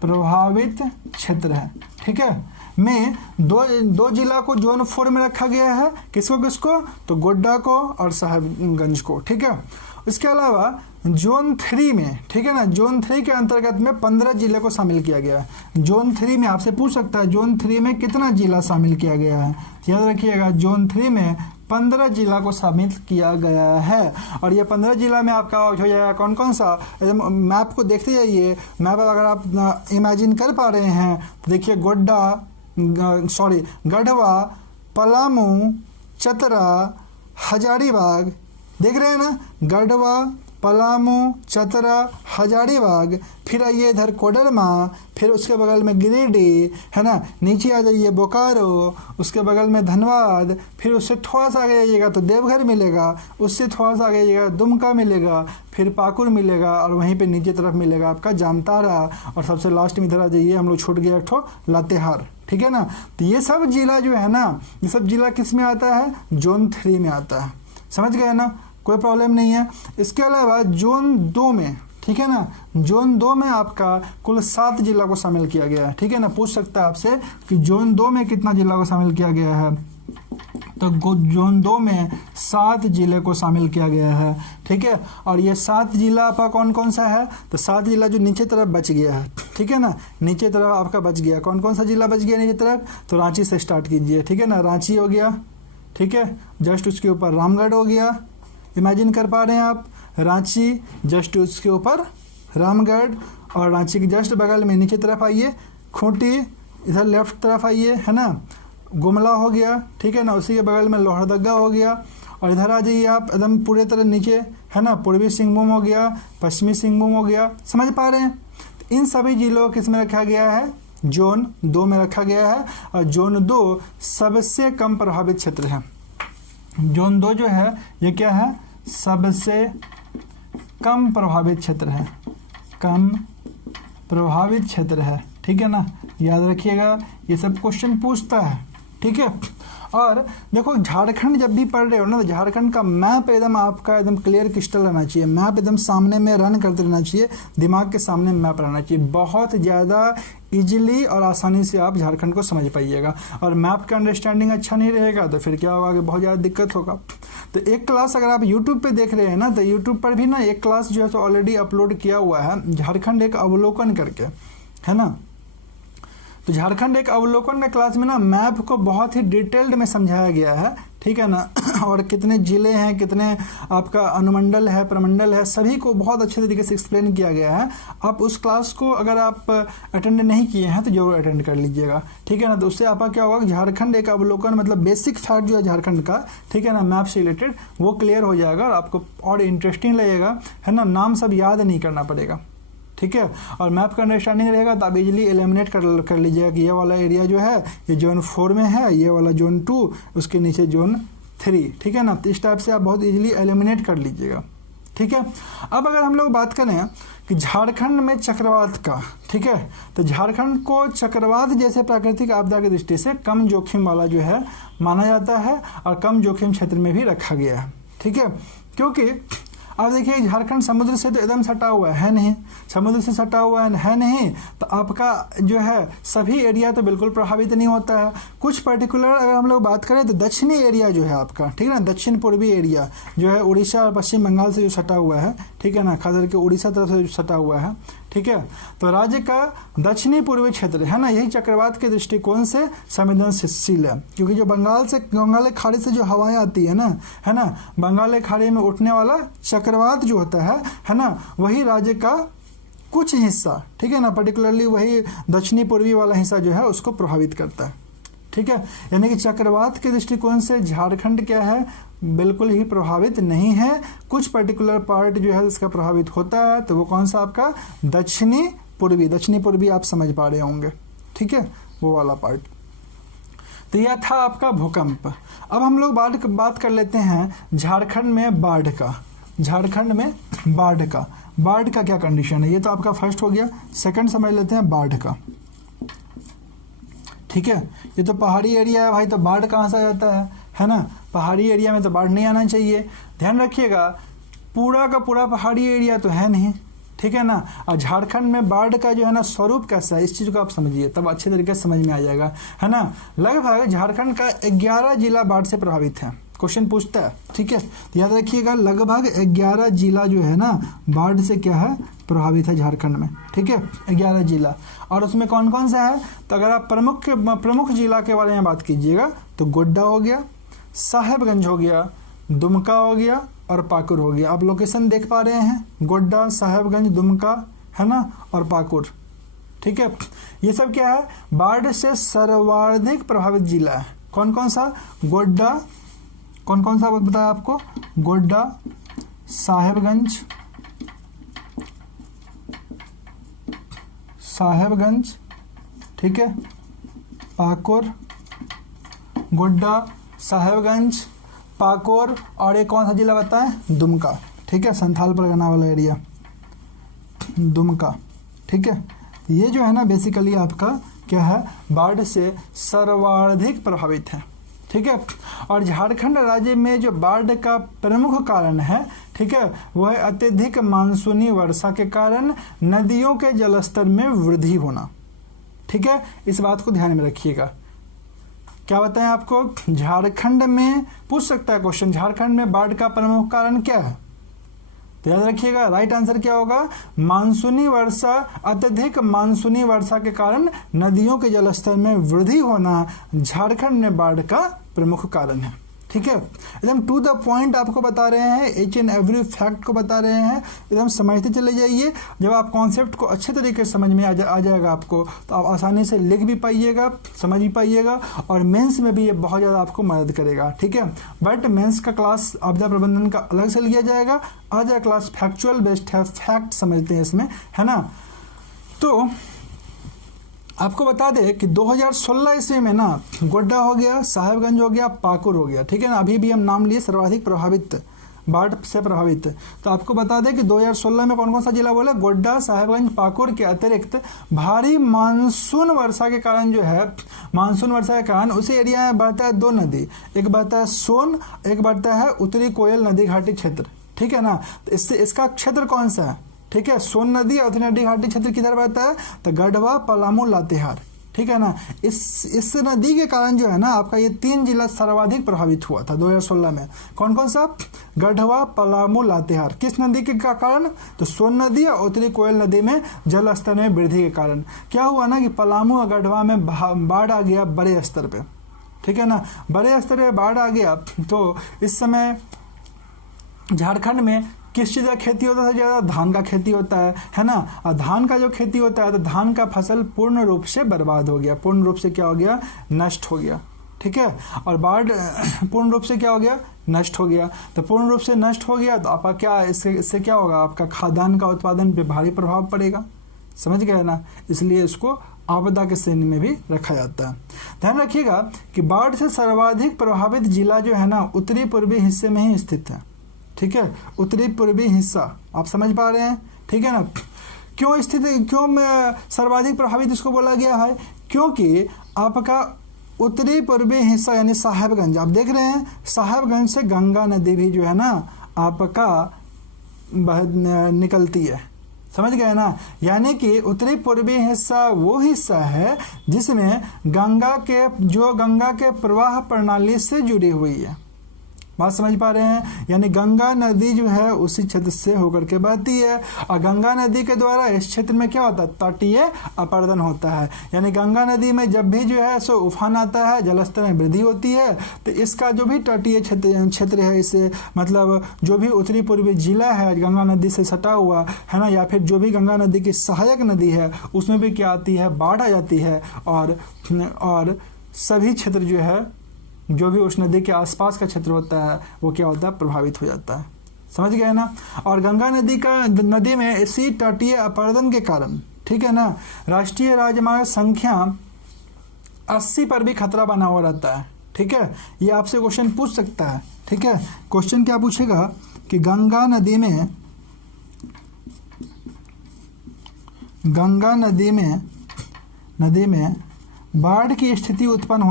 प्रभावित क्षेत्र है, ठीक है। में दो जिला को जोन 4 में रखा गया है। किसको? तो गोड्डा को और साहेबगंज को, ठीक है। इसके अलावा जोन 3 में, ठीक है ना, जोन 3 के अंतर्गत में 15 जिले को शामिल किया गया है। जोन 3 में आपसे पूछ सकता है जोन 3 में कितना जिला शामिल किया गया है? याद रखिएगा जोन 3 में 15 जिला को शामिल किया गया है। और ये 15 जिला में आपका हो जाएगा कौन कौन सा? मैप को देखते जाइए। मैप अगर आप इमेजिन कर पा रहे हैं तो देखिए गढ़वा, पलामू, चतरा, हजारीबाग, देख रहे हैं ना, गढ़वा, पलामू, चतरा, हजारीबाग। फिर आइए इधर कोडरमा, फिर उसके बगल में गिरिडीह, है ना, नीचे आ जाइए बोकारो, उसके बगल में धनबाद, फिर उससे थोड़ा सा आगे जाइएगा तो देवघर मिलेगा, उससे थोड़ा सा आगे जाइएगा दुमका मिलेगा, फिर पाकुड़ मिलेगा और वहीं पे नीचे तरफ मिलेगा आपका जामताड़ा, और सबसे लास्ट में इधर आ जाइए, हम लोग छूट गया एक ठो लातेहार, ठीक है ना। तो ये सब जिला जो है ना, ये सब जिला किस में आता है? जोन 3 में आता है, समझ गए ना, कोई प्रॉब्लम नहीं है। इसके अलावा जोन 2 में, ठीक है ना, जोन 2 में आपका कुल 7 जिला को शामिल किया गया है, ठीक है ना। पूछ सकता है आपसे कि जोन 2 में कितना जिला को शामिल किया गया है? तो जोन 2 में 7 जिले को शामिल किया गया है। ठीक है, और ये 7 जिला आपका कौन कौन सा है? तो 7 जिला जो नीचे तरफ बच गया है, ठीक है ना, नीचे तरफ आपका बच गया, कौन कौन सा जिला बच गया नीचे तरफ? तो रांची से स्टार्ट कीजिए, ठीक है ना, रांची हो गया, ठीक है, जस्ट उसके ऊपर रामगढ़ हो गया, इमेजिन कर पा रहे हैं आप, रांची, जस्ट उसके ऊपर रामगढ़, और रांची के जस्ट बगल में नीचे तरफ आइए खूंटी, इधर लेफ्ट तरफ आइए, है ना, गुमला हो गया, ठीक है ना, उसी के बगल में लोहरदगा हो गया, और इधर आ जाइए आप एकदम पूरे तरह नीचे, है ना, पूर्वी सिंहभूम हो गया, पश्चिमी सिंहभूम हो गया, समझ पा रहे हैं? तो इन सभी जिलों को किस में रखा गया है? जोन 2 में रखा गया है, और जोन 2 सबसे कम प्रभावित क्षेत्र है। जोन 2 जो है ये क्या है? सबसे कम प्रभावित क्षेत्र है, कम प्रभावित क्षेत्र है, ठीक है ना, याद रखिएगा, ये सब क्वेश्चन पूछता है, ठीक है। और देखो झारखंड जब भी पढ़ रहे हो ना, तो झारखंड का मैप एकदम आपका एकदम क्लियर क्रिस्टल रहना चाहिए, मैप एकदम सामने में रन करते रहना चाहिए, दिमाग के सामने मैप रहना चाहिए, बहुत ज़्यादा इजीली और आसानी से आप झारखंड को समझ पाइएगा। और मैप का अंडरस्टैंडिंग अच्छा नहीं रहेगा तो फिर क्या होगा कि बहुत ज़्यादा दिक्कत होगा। तो एक क्लास अगर आप यूट्यूब पे देख रहे हैं ना, तो यूट्यूब पर भी ना एक क्लास जो है तो ऑलरेडी अपलोड किया हुआ है, झारखंड एक अवलोकन करके, है ना। तो झारखंड एक अवलोकन का क्लास में ना मैप को बहुत ही डिटेल्ड में समझाया गया है, ठीक है ना, और कितने जिले हैं, कितने आपका अनुमंडल है, प्रमंडल है, सभी को बहुत अच्छे तरीके से एक्सप्लेन किया गया है। आप उस क्लास को अगर आप अटेंड नहीं किए हैं तो जरूर अटेंड कर लीजिएगा, ठीक है ना। तो उससे आपका क्या होगा कि झारखंड एक अवलोकन मतलब बेसिक फैक्ट जो है झारखंड का, ठीक है ना, मैप से रिलेटेड वो क्लियर हो जाएगा और आपको और इंटरेस्टिंग लगेगा, है ना, नाम सब याद नहीं करना पड़ेगा, ठीक है। और मैप का अंडरस्टैंडिंग रहेगा तो आप इजीली एलिमिनेट कर लीजिएगा कि ये वाला एरिया जो है ये जोन 4 में है, ये वाला जोन 2, उसके नीचे जोन 3, ठीक है ना। तो इस टाइप से आप बहुत इजीली एलिमिनेट कर लीजिएगा, ठीक है। अब अगर हम लोग बात करें कि झारखंड में चक्रवात का, ठीक है, तो झारखंड को चक्रवात जैसे प्राकृतिक आपदा की दृष्टि से कम जोखिम वाला जो है माना जाता है और कम जोखिम क्षेत्र में भी रखा गया है, ठीक है। क्योंकि आप देखिए झारखंड समुद्र से तो एकदम सटा हुआ है नहीं, समुद्र से सटा हुआ है नहीं, तो आपका जो है सभी एरिया तो बिल्कुल प्रभावित नहीं होता है। कुछ पर्टिकुलर अगर हम लोग बात करें तो दक्षिणी एरिया जो है आपका, ठीक है ना, दक्षिण पूर्वी एरिया जो है उड़ीसा और पश्चिम बंगाल से जो सटा हुआ है, ठीक है ना, खास करके उड़ीसा तरफ से जो सटा हुआ है, ठीक है, तो राज्य का दक्षिणी पूर्वी क्षेत्र है ना, यही चक्रवात के दृष्टिकोण से संवेदनशील है। क्योंकि जो बंगाल खाड़ी से जो हवाएं आती है ना, बंगाल खाड़ी में उठने वाला चक्रवात जो होता है ना, वही राज्य का कुछ हिस्सा, ठीक है ना, पर्टिकुलरली वही दक्षिणी पूर्वी वाला हिस्सा जो है उसको प्रभावित करता है, ठीक है। यानी कि चक्रवात के दृष्टिकोण से झारखंड क्या है, बिल्कुल ही प्रभावित नहीं है। कुछ पर्टिकुलर पार्ट जो है इसका प्रभावित होता है, तो वो कौन सा आपका दक्षिणी पूर्वी आप समझ पा रहे होंगे, ठीक है, वो वाला पार्ट। तो यह था आपका भूकंप। अब हम लोग बात कर लेते हैं झारखंड में बाढ़ का। झारखंड में बाढ़ का क्या कंडीशन है, ये तो आपका फर्स्ट हो गया। सेकंड समझ लेते हैं बाढ़ का, ठीक है। ये तो पहाड़ी एरिया है भाई, तो बाढ़ कहाँ से आ जाता है ना, पहाड़ी एरिया में तो बाढ़ नहीं आना चाहिए। ध्यान रखिएगा पूरा का पूरा पहाड़ी एरिया तो है नहीं, ठीक है ना। और झारखंड में बाढ़ का जो है ना स्वरूप कैसा है, इस चीज़ को आप समझिए, तब अच्छे तरीके से समझ में आ जाएगा, है ना। लगभग झारखंड का 11 जिला बाढ़ से प्रभावित है, क्वेश्चन पूछता है, ठीक है। तो याद रखिएगा लगभग 11 जिला जो है ना बाढ़ से क्या है, प्रभावित है झारखंड में, ठीक है, 11 जिला। और उसमें कौन कौन सा है, तो अगर आप प्रमुख जिला के बारे में बात कीजिएगा तो गोड्डा हो गया, साहेबगंज हो गया, दुमका हो गया और पाकुड़ हो गया। आप लोकेशन देख पा रहे हैं, गोड्डा, साहेबगंज, दुमका, है ना, और पाकुड़, ठीक है। ये सब क्या है, बाढ़ से सर्वाधिक प्रभावित जिला है। कौन कौन सा, गोड्डा, कौन कौन सा बताया आपको, गोड्डा, साहेबगंज, ठीक है, पाकुड़, गोड्डा, साहेबगंज, पाकुड़, और एक कौन सा जिला बताएं, दुमका, ठीक है, संथाल परगना वाला एरिया, दुमका, ठीक है। ये जो है ना बेसिकली आपका क्या है, बाढ़ से सर्वाधिक प्रभावित है, ठीक है। और झारखंड राज्य में जो बाढ़ का प्रमुख कारण है, ठीक है, वह अत्यधिक मानसूनी वर्षा के कारण नदियों के जलस्तर में वृद्धि होना, ठीक है। इस बात को ध्यान में रखिएगा। क्या बताएं आपको, झारखंड में पूछ सकता है क्वेश्चन, झारखंड में बाढ़ का प्रमुख कारण क्या है? तो याद रखिएगा राइट आंसर क्या होगा, मानसूनी वर्षा, अत्यधिक मानसूनी वर्षा के कारण नदियों के जलस्तर में वृद्धि होना झारखंड में बाढ़ का प्रमुख कारण है। ठीक है, एकदम टू द पॉइंट आपको बता रहे हैं, एच एंड एवरी फैक्ट को बता रहे हैं, एकदम समझते चले जाइए। जब आप कॉन्सेप्ट को अच्छे तरीके से समझ में आ जाएगा आपको, तो आप आसानी से लिख भी पाइएगा, समझ भी पाइएगा, और मेंस में भी ये बहुत ज़्यादा आपको मदद करेगा। ठीक है, बट मेंस का क्लास आपदा प्रबंधन का अलग से लिया जाएगा, आज क्लास फैक्चुअल बेस्ड है, फैक्ट समझते हैं इसमें, है ना। तो आपको बता दें कि 2016 ईस्वी में ना गोड्डा हो गया, साहेबगंज हो गया, पाकुड़ हो गया। ठीक है ना, अभी भी हम नाम लिए सर्वाधिक प्रभावित, बाढ़ से प्रभावित। तो आपको बता दें कि 2016 में कौन कौन सा जिला बोला, गोड्डा, साहेबगंज, पाकुड़ के अतिरिक्त भारी मानसून वर्षा के कारण जो है, मानसून वर्षा के कारण उसी एरिया में बहता है दो नदी, एक बहता है सोन, एक बहता है उत्तरी कोयल नदी घाटी क्षेत्र। ठीक है ना, तो इससे इसका क्षेत्र कौन सा है? ठीक है, सोन नदी और उत्तरी नदी घाटी क्षेत्र किधर बहता है? तो गढ़वा, पलामू, लातेहार। ठीक है ना, इस नदी के कारण जो है ना आपका ये 3 जिला सर्वाधिक प्रभावित हुआ था 2016 में। कौन कौन सा? गढ़वा, पलामू, लातेहार। किस नदी के कारण? तो सोन नदी और उत्तरी कोयल नदी में जल स्तर में वृद्धि के कारण क्या हुआ ना कि पलामू और गढ़वा में बाढ़ आ गया बड़े स्तर पे। ठीक है ना, बड़े स्तर पे बाढ़ आ गया। तो इस समय झारखंड में किस चीज़ का खेती होता है? ज़्यादा धान का खेती होता है ना। और धान का जो खेती होता है तो धान का फसल पूर्ण रूप से बर्बाद हो गया, पूर्ण रूप से क्या हो गया? नष्ट हो गया। ठीक है, और बाढ़ पूर्ण रूप से क्या हो गया? नष्ट हो गया। तो पूर्ण रूप से नष्ट हो गया तो आपका क्या, इससे क्या होगा? आपका खाद्यान्न का उत्पादन पे भारी प्रभाव पड़ेगा। समझ गए ना, इसलिए इसको आपदा के श्रेणी में भी रखा जाता है। ध्यान रखिएगा कि बाढ़ से सर्वाधिक प्रभावित जिला जो है ना उत्तरी पूर्वी हिस्से में ही स्थित है। ठीक है, उत्तरी पूर्वी हिस्सा, आप समझ पा रहे हैं? ठीक है ना, क्यों स्थित, क्यों सर्वाधिक प्रभावित इसको बोला गया है? क्योंकि आपका उत्तरी पूर्वी हिस्सा यानी साहेबगंज, आप देख रहे हैं साहेबगंज से गंगा नदी भी जो है ना आपका निकलती है। समझ गए ना, यानी कि उत्तरी पूर्वी हिस्सा वो हिस्सा है जिसमें गंगा के प्रवाह प्रणाली से जुड़ी हुई है। बात समझ पा रहे हैं? यानी गंगा नदी जो है उसी क्षेत्र से होकर के बहती है, और गंगा नदी के द्वारा इस क्षेत्र में क्या होता है? तटीय अपर्दन होता है। यानी गंगा नदी में जब भी जो है सो उफान आता है, जलस्तर में वृद्धि होती है, तो इसका जो भी तटीय क्षेत्र है, इसे मतलब जो भी उत्तरी पूर्वी जिला है गंगा नदी से सटा हुआ है ना, या फिर जो भी गंगा नदी की सहायक नदी है उसमें भी क्या आती है? बाढ़ आ जाती है, और सभी क्षेत्र जो है, जो भी उस नदी के आसपास का क्षेत्र होता है वो क्या होता है? प्रभावित हो जाता है। समझ गए ना। और गंगा नदी में इसी तटीय अपर्दन के कारण, ठीक है ना, राष्ट्रीय राजमार्ग संख्या 80 पर भी खतरा बना हुआ रहता है। ठीक है, ये आपसे क्वेश्चन पूछ सकता है। ठीक है, क्वेश्चन क्या पूछेगा कि गंगा नदी में बाढ़ की स्थिति उत्पन्न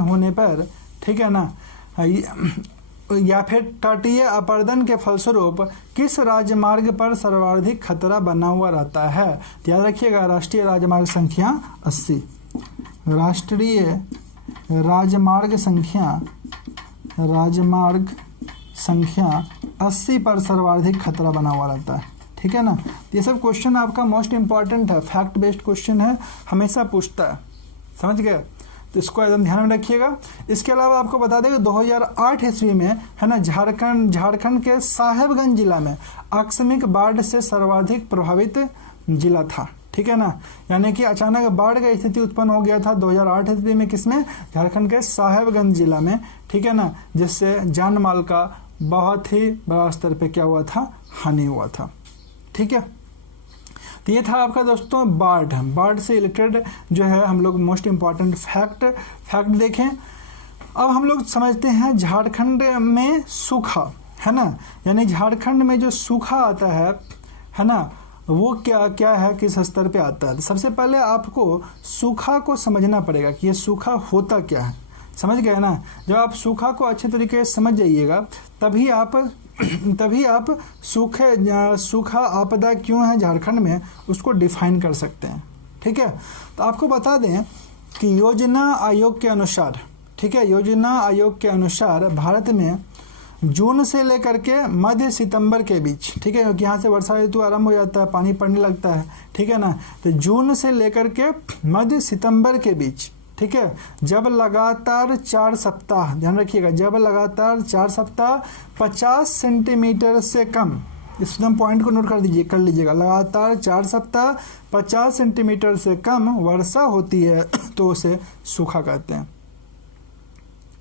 होने पर, ठीक है ना, या फिर तटीय अपर्दन के फलस्वरूप किस राजमार्ग पर सर्वाधिक खतरा बना हुआ रहता है? तो याद रखिएगा राष्ट्रीय राजमार्ग संख्या 80, राष्ट्रीय राजमार्ग संख्या 80 पर सर्वाधिक खतरा बना हुआ रहता है। ठीक है ना, ये सब क्वेश्चन आपका मोस्ट इंपॉर्टेंट है, फैक्ट बेस्ड क्वेश्चन है, हमेशा पूछता है। समझ गए? तो इसको एकदम ध्यान में रखिएगा। इसके अलावा आपको बता दें कि 2008 ईस्वी में है ना झारखंड के साहेबगंज जिला में आकस्मिक बाढ़ से सर्वाधिक प्रभावित जिला था। ठीक है ना, यानी कि अचानक बाढ़ का स्थिति उत्पन्न हो गया था 2008 ईस्वी में, किसमें? झारखंड के साहेबगंज जिला में। ठीक है ना, जिससे जान माल का बहुत ही बड़ा स्तर पे क्या हुआ था? हानि हुआ था। ठीक है, तो ये था आपका दोस्तों बाढ़ से रिलेटेड जो है हम लोग मोस्ट इम्पॉर्टेंट फैक्ट देखें। अब हम लोग समझते हैं झारखंड में सूखा, है ना, यानी झारखंड में जो सूखा आता है ना, वो क्या है, किस स्तर पे आता है? सबसे पहले आपको सूखा को समझना पड़ेगा कि ये सूखा होता क्या है। समझ गए ना, जब आप सूखा को अच्छे तरीके से समझ जाइएगा तभी आप सूखा आपदा क्यों है झारखंड में उसको डिफाइन कर सकते हैं। ठीक है, तो आपको बता दें कि योजना आयोग के अनुसार, ठीक है, योजना आयोग के अनुसार भारत में जून से लेकर के मध्य सितंबर के बीच, ठीक है, क्योंकि यहाँ से वर्षा ऋतु आरंभ हो जाता है, पानी पड़ने लगता है, ठीक है ना, तो जून से लेकर के मध्य सितंबर के बीच, ठीक है, जब लगातार 4 सप्ताह, ध्यान रखिएगा, जब लगातार 4 सप्ताह 50 सेंटीमीटर से कम, इस एकदम पॉइंट को नोट कर लीजिएगा, लगातार 4 सप्ताह 50 सेंटीमीटर से कम वर्षा होती है तो उसे सूखा कहते हैं।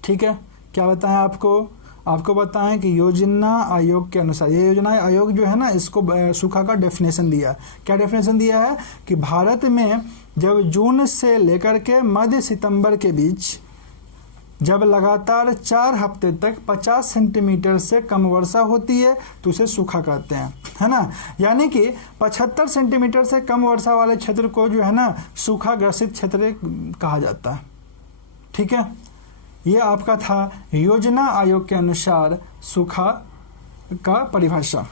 ठीक है, क्या बताएं आपको बताएं कि योजना आयोग के अनुसार, ये योजना आयोग जो है ना, इसको सूखा का डेफिनेशन दिया। क्या डेफिनेशन दिया है कि भारत में जब जून से लेकर के मध्य सितंबर के बीच जब लगातार 4 हफ्ते तक 50 सेंटीमीटर से कम वर्षा होती है तो उसे सूखा कहते हैं, है ना। यानी कि 75 सेंटीमीटर से कम वर्षा वाले क्षेत्र को जो है ना सूखा ग्रसित क्षेत्र कहा जाता है। ठीक है, ये आपका था योजना आयोग के अनुसार सूखा का परिभाषा।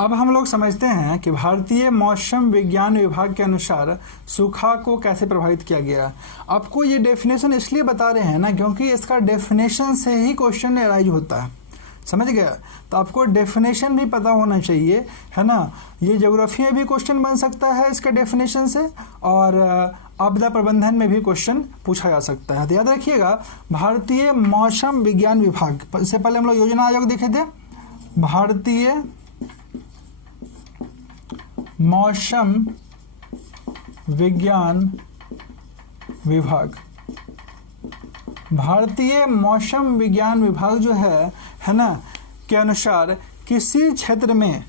अब हम लोग समझते हैं कि भारतीय मौसम विज्ञान विभाग के अनुसार सूखा को कैसे प्रभावित किया गया। आपको ये डेफिनेशन इसलिए बता रहे हैं ना क्योंकि इसका डेफिनेशन से ही क्वेश्चन अराइज होता है, समझ गया। तो आपको डेफिनेशन भी पता होना चाहिए, है ना। ये ज्योग्राफी में भी क्वेश्चन बन सकता है इसका डेफिनेशन से, और आपदा प्रबंधन में भी क्वेश्चन पूछा जा सकता है। तो याद रखिएगा, भारतीय मौसम विज्ञान विभाग, इससे पहले हम लोग योजना आयोग देखे थे, भारतीय मौसम विज्ञान विभाग, भारतीय मौसम विज्ञान विभाग जो है ना, के अनुसार किसी क्षेत्र में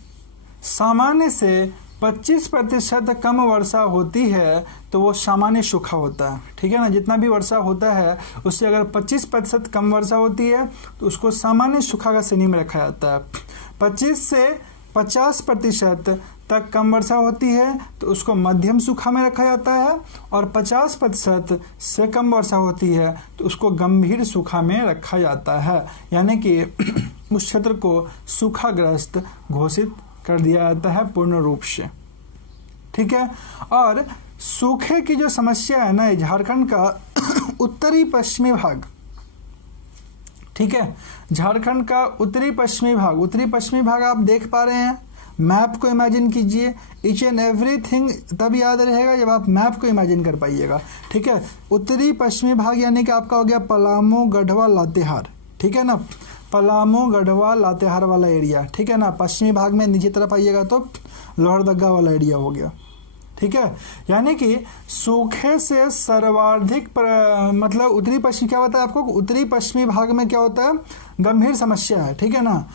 सामान्य से 25% कम वर्षा होती है तो वो सामान्य सूखा होता है। ठीक है ना, जितना भी वर्षा होता है उससे अगर 25% कम वर्षा होती है तो उसको सामान्य सूखा का श्रेणी में रखा जाता है। 25 से 50% तक कम वर्षा होती है तो उसको मध्यम सूखा में रखा जाता है, और 50% से कम वर्षा होती है तो उसको गंभीर सूखा में रखा जाता है। यानी कि उस क्षेत्र को सूखाग्रस्त घोषित कर दिया जाता है पूर्ण रूप से। ठीक है, और सूखे की जो समस्या है ना, झारखंड का उत्तरी पश्चिमी भाग, ठीक है, झारखंड का उत्तरी पश्चिमी भाग आप देख पा रहे हैं। मैप को इमेजिन कीजिए, ईच एंड एवरीथिंग तब याद रहेगा जब आप मैप को इमेजिन कर पाइएगा। ठीक है, उत्तरी पश्चिमी भाग यानी कि आपका हो गया पलामू, गढ़वा, लातेहार, ठीक है ना, पलामू, गढ़वा, लातेहार वाला एरिया, ठीक है ना। पश्चिमी भाग में नीचे तरफ आइएगा तो लोहरदगा वाला एरिया हो गया। ठीक है, यानी कि सूखे से सर्वाधिक मतलब उत्तरी पश्चिम, क्या होता है आपको, उत्तरी पश्चिमी भाग में क्या होता है, गंभीर समस्या है। ठीक है ना,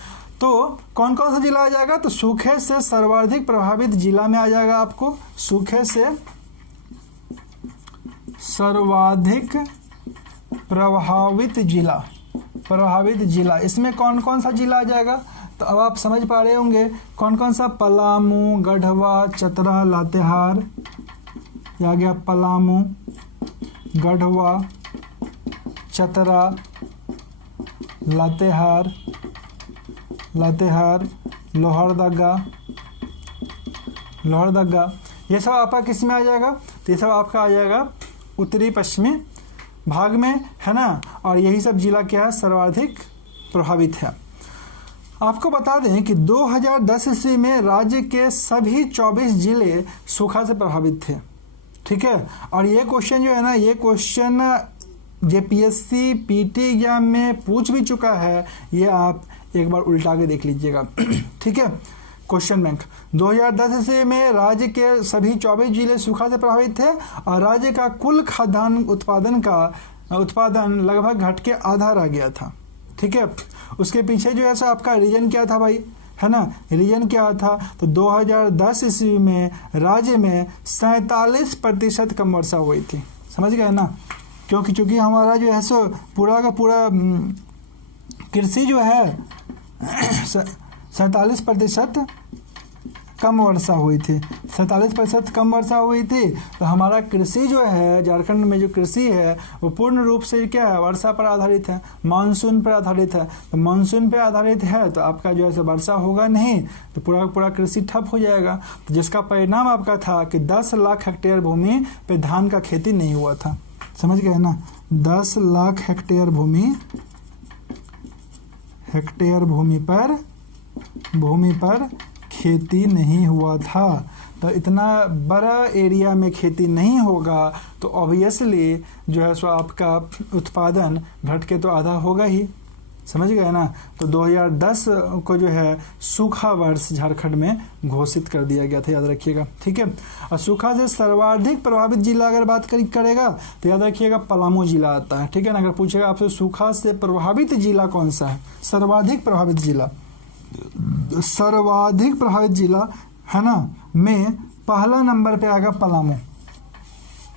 तो कौन कौन सा जिला आ जाएगा, तो सूखे से सर्वाधिक प्रभावित जिला में आ जाएगा आपको, सूखे से सर्वाधिक प्रभावित जिला, इसमें कौन कौन सा जिला आ जाएगा, तो अब आप समझ पा रहे होंगे कौन कौन सा, पलामू, गढ़वा, चतरा, लातेहार, आ गया पलामू, गढ़वा, चतरा, लातेहार, लोहरदगा, ये सब आपका किस में आ जाएगा, तो ये सब आपका आ जाएगा उत्तरी पश्चिमी भाग में, है ना। और यही सब जिला क्या है, सर्वाधिक प्रभावित है। आपको बता दें कि 2010 ईस्वी में राज्य के सभी 24 जिले सूखा से प्रभावित थे। ठीक है, और ये क्वेश्चन जो है ना, ये क्वेश्चन जेपीएससी पीटी एग्जाम में पूछ भी चुका है, ये आप एक बार उल्टा के देख लीजिएगा। ठीक है, क्वेश्चन बैंक 2010 ईस्वी में राज्य के सभी 24 जिले सूखा से प्रभावित थे और राज्य का कुल खाद्यान्न उत्पादन लगभग घट के आधा रह गया था। ठीक है, उसके पीछे जो है सो आपका रीजन क्या था भाई, है ना, रीजन क्या था, तो 2010 ईस्वी में राज्य में 47% कम वर्षा हुई थी। समझ गए ना, क्योंकि हमारा जो है सो पूरा का पूरा कृषि जो है 47% कम वर्षा हुई थी, 47% कम वर्षा हुई थी। तो हमारा कृषि जो है, झारखंड में जो कृषि है वो पूर्ण रूप से क्या है, वर्षा पर आधारित है, मानसून पर आधारित है। तो मानसून पर आधारित है तो आपका जो है वर्षा होगा नहीं तो पूरा पूरा कृषि ठप हो जाएगा। तो जिसका परिणाम आपका था कि 10 लाख हेक्टेयर भूमि पे धान का खेती नहीं हुआ था। समझ गए ना, 10 लाख हेक्टेयर भूमि पर खेती नहीं हुआ था। तो इतना बड़ा एरिया में खेती नहीं होगा तो ऑब्वियसली जो है सो आपका उत्पादन घट के तो आधा होगा ही। समझ गए ना। तो 2010 को जो है सूखा वर्ष झारखंड में घोषित कर दिया गया था, याद रखिएगा। ठीक है। और सूखा से सर्वाधिक प्रभावित जिला अगर बात करेगा तो याद रखिएगा पलामू जिला आता है। ठीक है ना। अगर पूछेगा आपसे सूखा से प्रभावित जिला कौन सा है, सर्वाधिक प्रभावित जिला है ना, में पहला नंबर पे आएगा पलामू।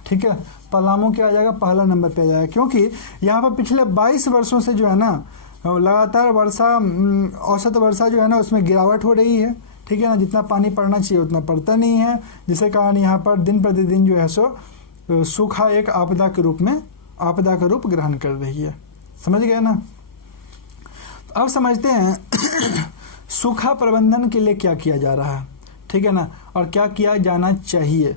ठीक है, पलामू क्या आ जाएगा, पहला नंबर पे आ जाएगा, क्योंकि यहाँ पर पिछले 22 वर्षों से जो है ना लगातार वर्षा, औसत वर्षा जो है ना उसमें गिरावट हो रही है। ठीक है ना, जितना पानी पड़ना चाहिए उतना पड़ता नहीं है, जिसके कारण यहाँ पर दिन प्रतिदिन जो है सो सूखा एक आपदा के रूप ग्रहण कर रही है। समझ गए ना। अब समझते हैं सूखा प्रबंधन के लिए क्या किया जा रहा है। ठीक है ना, और क्या किया जाना चाहिए।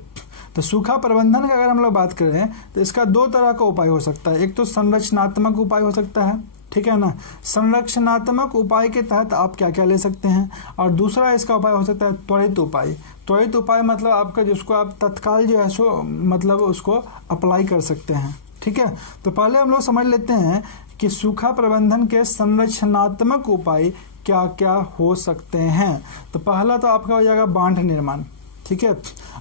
तो सूखा प्रबंधन का अगर हम लोग बात करें तो इसका 2 तरह का उपाय हो सकता है। एक तो संरचनात्मक उपाय हो सकता है। ठीक है ना, संरक्षणात्मक उपाय के तहत आप क्या क्या ले सकते हैं, और दूसरा इसका उपाय हो सकता है त्वरित उपाय। त्वरित उपाय मतलब आपका जिसको आप तत्काल जो है सो मतलब उसको अप्लाई कर सकते हैं। ठीक है, तो पहले हम लोग समझ लेते हैं कि सूखा प्रबंधन के संरचनात्मक उपाय क्या क्या हो सकते हैं। तो पहला तो आपका हो जाएगा बांध निर्माण। ठीक है,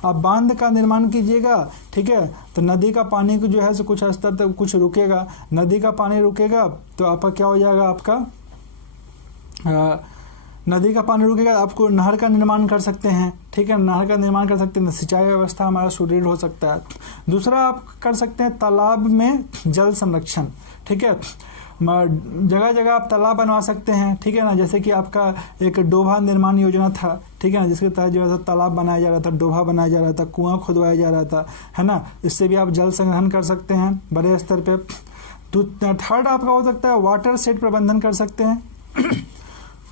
आप बांध का निर्माण कीजिएगा। ठीक है, तो नदी का पानी को जो है सो कुछ स्तर तक कुछ रुकेगा, नदी का पानी रुकेगा तो आपका क्या हो जाएगा, आपका नदी का पानी रुकेगा, आपको नहर का निर्माण कर सकते हैं। ठीक है, नहर का निर्माण कर सकते हैं, सिंचाई व्यवस्था हमारा सुदृढ़ हो सकता है। दूसरा आप कर सकते हैं तालाब में जल संरक्षण। ठीक है, जगह जगह आप तालाब बनवा सकते हैं। ठीक है ना, जैसे कि आपका एक डोभा निर्माण योजना था। ठीक है ना, जिसके तहत जो है तालाब बनाया जा रहा था, डोभा बनाया जा रहा था, कुआं खुदवाया जा रहा था, है ना। इससे भी आप जल संग्रहण कर सकते हैं बड़े स्तर पे। तो थर्ड आपका हो सकता है वाटर सेट प्रबंधन कर सकते हैं।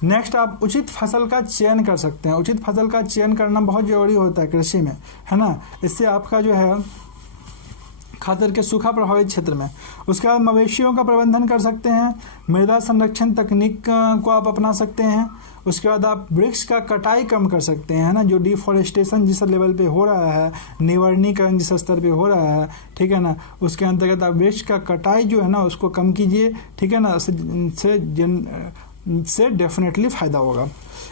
नेक्स्ट आप उचित फसल का चयन कर सकते हैं। उचित फसल का चयन करना बहुत जरूरी होता है कृषि में, है ना। इससे आपका जो है खातर के सूखा प्रभावित क्षेत्र में। उसके बाद मवेशियों का प्रबंधन कर सकते हैं, मृदा संरक्षण तकनीक को आप अपना सकते हैं। उसके बाद आप वृक्ष का कटाई कम कर सकते हैं, है ना। जो डिफॉरेस्टेशन जिस लेवल पे हो रहा है, निवर्णीकरण जिस स्तर पे हो रहा है, ठीक है ना, उसके अंतर्गत आप वृक्ष का कटाई जो है ना उसको कम कीजिए। ठीक है ना, से डेफिनेटली फायदा होगा।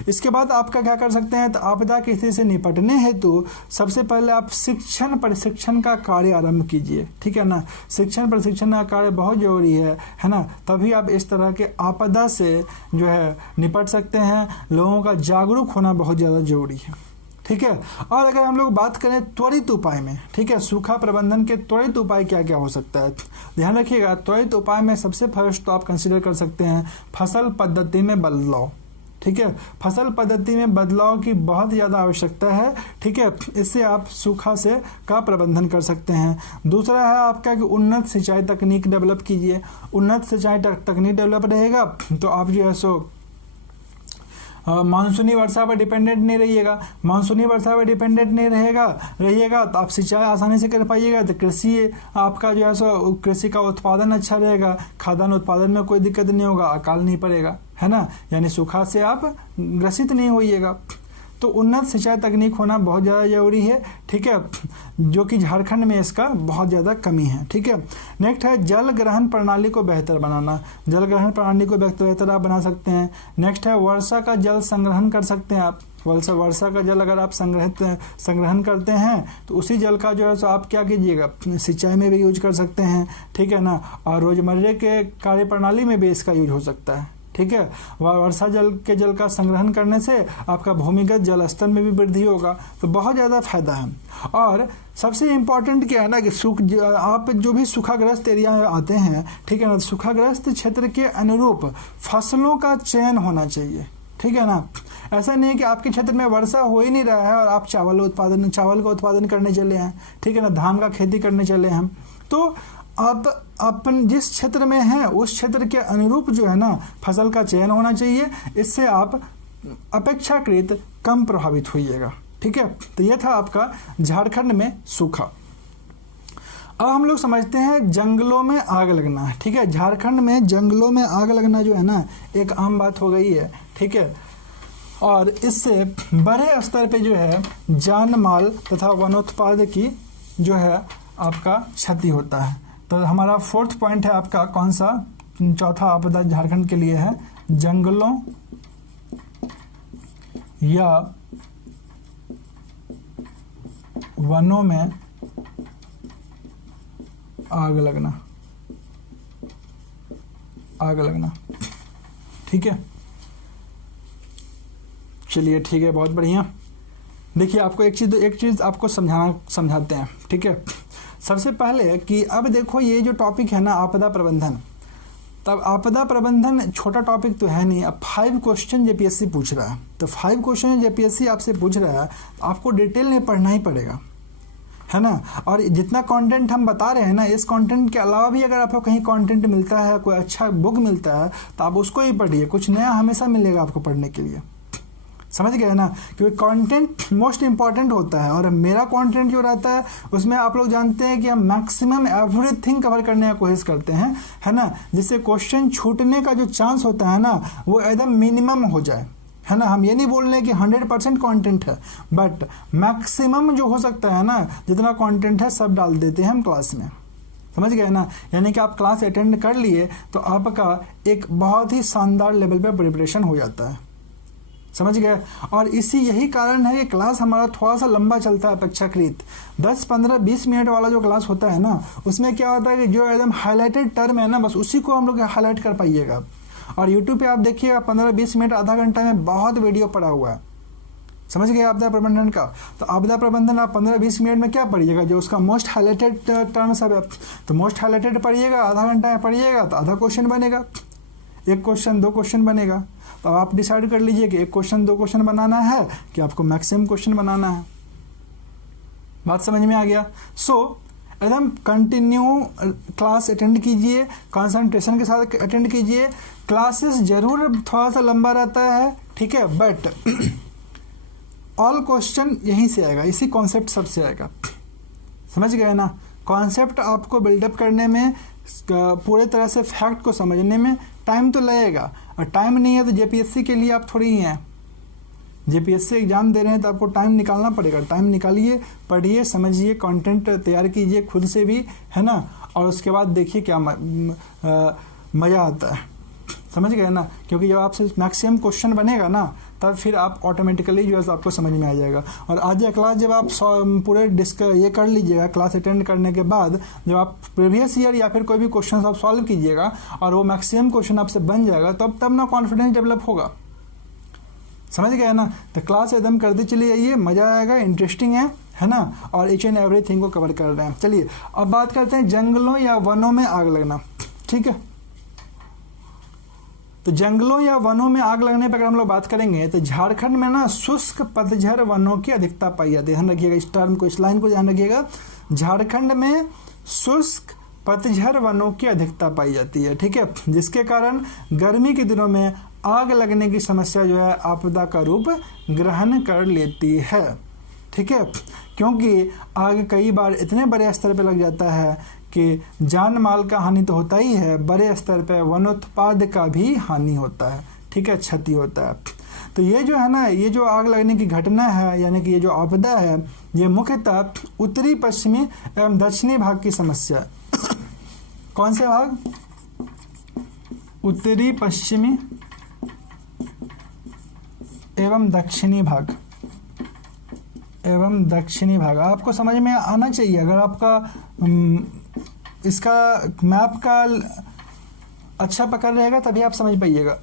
इसके बाद आपका क्या कर सकते हैं, तो आपदा की स्थिति से निपटने हेतु सबसे पहले आप शिक्षण प्रशिक्षण का कार्य आरंभ कीजिए। ठीक है ना, शिक्षण प्रशिक्षण का कार्य बहुत जरूरी है ना। तभी आप इस तरह के आपदा से जो है निपट सकते हैं। लोगों का जागरूक होना बहुत ज़्यादा जरूरी है। ठीक है, और अगर हम लोग बात करें त्वरित उपाय में, ठीक है, सूखा प्रबंधन के त्वरित उपाय क्या क्या हो सकता है, ध्यान रखिएगा। त्वरित उपाय में सबसे फर्स्ट तो आप कंसिडर कर सकते हैं फसल पद्धति में बदलाव। ठीक है, फसल पद्धति में बदलाव की बहुत ज़्यादा आवश्यकता है। ठीक है, इससे आप सूखा से का प्रबंधन कर सकते हैं। दूसरा है आपका कि उन्नत सिंचाई तकनीक डेवलप कीजिए। उन्नत सिंचाई तकनीक डेवलप रहेगा तो आप जो है सो मानसूनी वर्षा पर डिपेंडेंट नहीं रहिएगा। मानसूनी वर्षा पर डिपेंडेंट नहीं रहिएगा तो आप सिंचाई आसानी से कर पाइएगा। तो कृषि आपका जो है सो कृषि का उत्पादन अच्छा रहेगा, खाद्यान्न उत्पादन में कोई दिक्कत नहीं होगा, अकाल नहीं पड़ेगा, है ना, यानी सूखा से आप ग्रसित नहीं होइएगा। तो उन्नत सिंचाई तकनीक होना बहुत ज़्यादा जरूरी है। ठीक है, जो कि झारखंड में इसका बहुत ज़्यादा कमी है। ठीक है, नेक्स्ट है जल ग्रहण प्रणाली को बेहतर बनाना। जल ग्रहण प्रणाली को बेहतर आप बना सकते हैं। नेक्स्ट है वर्षा का जल संग्रहण कर सकते हैं आप। वर्षा का जल अगर आप संग्रहण करते हैं तो उसी जल का जो है सो आप क्या कीजिएगा, सिंचाई में भी यूज कर सकते हैं। ठीक है ना, और रोजमर्रे के कार्य प्रणाली में भी इसका यूज हो सकता है। ठीक है, वर्षा जल का संग्रहण करने से आपका भूमिगत जल स्तर में भी वृद्धि होगा, तो बहुत ज़्यादा फायदा है। और सबसे इम्पोर्टेंट क्या है ना कि आप जो भी सूखाग्रस्त एरिया में आते हैं, ठीक है ना, सूखाग्रस्त क्षेत्र के अनुरूप फसलों का चयन होना चाहिए। ठीक है ना। ऐसा नहीं है कि आपके क्षेत्र में वर्षा हो ही नहीं रहा है और आप चावल का उत्पादन करने चले हैं, ठीक है ना, धान का खेती करने चले हैं। तो आप अपन जिस क्षेत्र में हैं उस क्षेत्र के अनुरूप जो है ना फसल का चयन होना चाहिए, इससे आप अपेक्षाकृत कम प्रभावित होइएगा, ठीक है। तो यह था आपका झारखंड में सूखा। अब हम लोग समझते हैं जंगलों में आग लगना, ठीक है। झारखंड में जंगलों में आग लगना जो है ना एक आम बात हो गई है, ठीक है। और इससे बड़े स्तर पे जो है जान माल तथा वनोत्पाद की जो है आपका क्षति होता है। तो हमारा 4th पॉइंट है आपका कौन सा, चौथा आपदा झारखंड के लिए है, जंगलों या वनों में आग लगना, ठीक है। चलिए ठीक है, बहुत बढ़िया। देखिए आपको एक चीज़ आपको समझाते हैं, ठीक है। सबसे पहले कि अब देखो ये जो टॉपिक है ना आपदा प्रबंधन, तब आपदा प्रबंधन छोटा टॉपिक तो है नहीं। अब 5 क्वेश्चन जेपीएससी पूछ रहा है, तो 5 क्वेश्चन जेपीएससी आपसे पूछ रहा है तो आपको डिटेल में पढ़ना ही पड़ेगा, है ना। और जितना कंटेंट हम बता रहे हैं ना, इस कंटेंट के अलावा भी अगर आपको कहीं कंटेंट मिलता है, कोई अच्छा बुक मिलता है तो आप उसको ही पढ़िए, कुछ नया हमेशा मिलेगा आपको पढ़ने के लिए, समझ गए ना। क्योंकि कंटेंट मोस्ट इंपॉर्टेंट होता है और मेरा कंटेंट जो रहता है उसमें आप लोग जानते हैं कि हम मैक्सिमम एवरीथिंग कवर करने की कोशिश करते हैं, है ना, जिससे क्वेश्चन छूटने का जो चांस होता है ना वो एकदम मिनिमम हो जाए, है ना। हम ये नहीं बोल रहे कि 100% कंटेंट है, बट मैक्सिमम जो हो सकता है ना जितना कंटेंट है सब डाल देते हैं हम क्लास में, समझ गए ना। यानी कि आप क्लास अटेंड कर लिए तो आपका एक बहुत ही शानदार लेवल पे प्रिपरेशन हो जाता है, समझ गए। और यही कारण है कि क्लास हमारा थोड़ा सा लंबा चलता है अपेक्षाकृत। 10, 15, 20 मिनट वाला जो क्लास होता है ना उसमें क्या होता है कि जो एकदम हाईलाइटेड टर्म है ना बस उसी को हम लोग हाईलाइट कर पाइएगा। और यूट्यूब पे आप देखिएगा 15-20 मिनट आधा घंटा में बहुत वीडियो पड़ा हुआ है, समझ गए आपदा प्रबंधन का। तो आपदा प्रबंधन आप 15-20 मिनट में क्या पढ़िएगा, जो उसका मोस्ट हाईलाइटेड टर्म्स है तो मोस्ट हाईलाइटेड पढ़िएगा, आधा घंटा में पढ़िएगा तो आधा क्वेश्चन बनेगा, 1 क्वेश्चन 2 क्वेश्चन बनेगा। तो आप डिसाइड कर लीजिए कि 1 क्वेश्चन 2 क्वेश्चन बनाना है कि आपको मैक्सिमम क्वेश्चन बनाना है। बात समझ में आ गया। सो एकदम कंटिन्यू क्लास अटेंड कीजिए, कंसंट्रेशन के साथ अटेंड कीजिए। क्लासेस जरूर थोड़ा सा लंबा रहता है, ठीक है, बट ऑल क्वेश्चन यहीं से आएगा, इसी कॉन्सेप्ट सबसे आएगा, समझ गए ना। कॉन्सेप्ट आपको बिल्डअप करने में, पूरे तरह से फैक्ट को समझने में टाइम तो लगेगा, और टाइम नहीं है तो जेपीएससी के लिए आप थोड़ी ही हैं। जेपीएससी एग्जाम दे रहे हैं तो आपको टाइम निकालना पड़ेगा। टाइम निकालिए, पढ़िए, समझिए, कंटेंट तैयार कीजिए खुद से भी, है ना। और उसके बाद देखिए क्या मज़ा आता है, समझ गए ना। क्योंकि जब आपसे मैक्सिमम क्वेश्चन बनेगा ना तब फिर आप ऑटोमेटिकली जो है आपको समझ में आ जाएगा। और आज यह क्लास जब आप पूरे ये कर लीजिएगा, क्लास अटेंड करने के बाद जब आप प्रीवियस ईयर या फिर कोई भी क्वेश्चन आप सॉल्व कीजिएगा और वो मैक्सिमम क्वेश्चन आपसे बन जाएगा तब ना कॉन्फिडेंस डेवलप होगा, समझ गए ना। तो क्लास एकदम करते चलिए जाइए, मज़ा आएगा, इंटरेस्टिंग है ना। और ईच एंड एवरीथिंग को कवर कर रहे हैं। चलिए अब बात करते हैं जंगलों या वनों में आग लगना, ठीक है। तो जंगलों या वनों में आग लगने पर अगर हम लोग बात करेंगे तो झारखंड में ना शुष्क पतझड़ वनों की अधिकता पाई जाती है। ध्यान रखिएगा इस टर्म को, इस लाइन को ध्यान रखिएगा। झारखंड में शुष्क पतझड़ वनों की अधिकता पाई जाती है, ठीक है, जिसके कारण गर्मी के दिनों में आग लगने की समस्या जो है आपदा का रूप ग्रहण कर लेती है, ठीक है। क्योंकि आग कई बार इतने बड़े स्तर पर लग जाता है कि जान माल का हानि तो होता ही है, बड़े स्तर पर वनोत्पाद का भी हानि होता है, ठीक है, क्षति होता है। तो ये जो है ना, ये जो आग लगने की घटना है यानी कि ये जो आपदा है ये मुख्यतः उत्तरी पश्चिमी एवं दक्षिणी भाग की समस्या है। कौन से भाग? उत्तरी पश्चिमी एवं दक्षिणी भाग, आपको समझ में आना चाहिए। अगर आपका इसका मैप का अच्छा पकड़ रहेगा तभी आप समझ पाइएगा।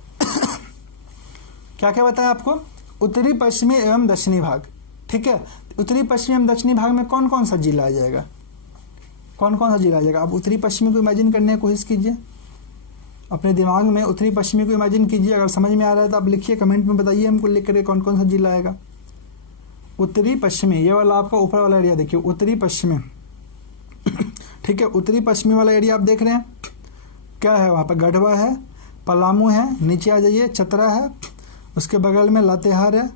क्या क्या बताया आपको? उत्तरी पश्चिमी एवं दक्षिणी भाग, ठीक है। उत्तरी पश्चिमी एवं दक्षिणी भाग में कौन कौन सा जिला आ जाएगा? कौन कौन सा जिला आ जाएगा? आप उत्तरी पश्चिमी को इमेजिन करने की कोशिश कीजिए। अपने दिमाग में उत्तरी पश्चिमी को इमेजिन कीजिए। अगर समझ में आ रहा है तो आप लिखिए, कमेंट में बताइए हमको, लिख कर कौन कौन सा जिला आएगा। उत्तरी पश्चिमी, ये वाला आपका ऊपर वाला एरिया देखिए, उत्तरी पश्चिमी। ठीक है, उत्तरी पश्चिमी वाला एरिया आप देख रहे हैं, क्या है वहाँ पर? गढ़वा है, पलामू है, नीचे आ जाइए चतरा है, उसके बगल में लातेहार है,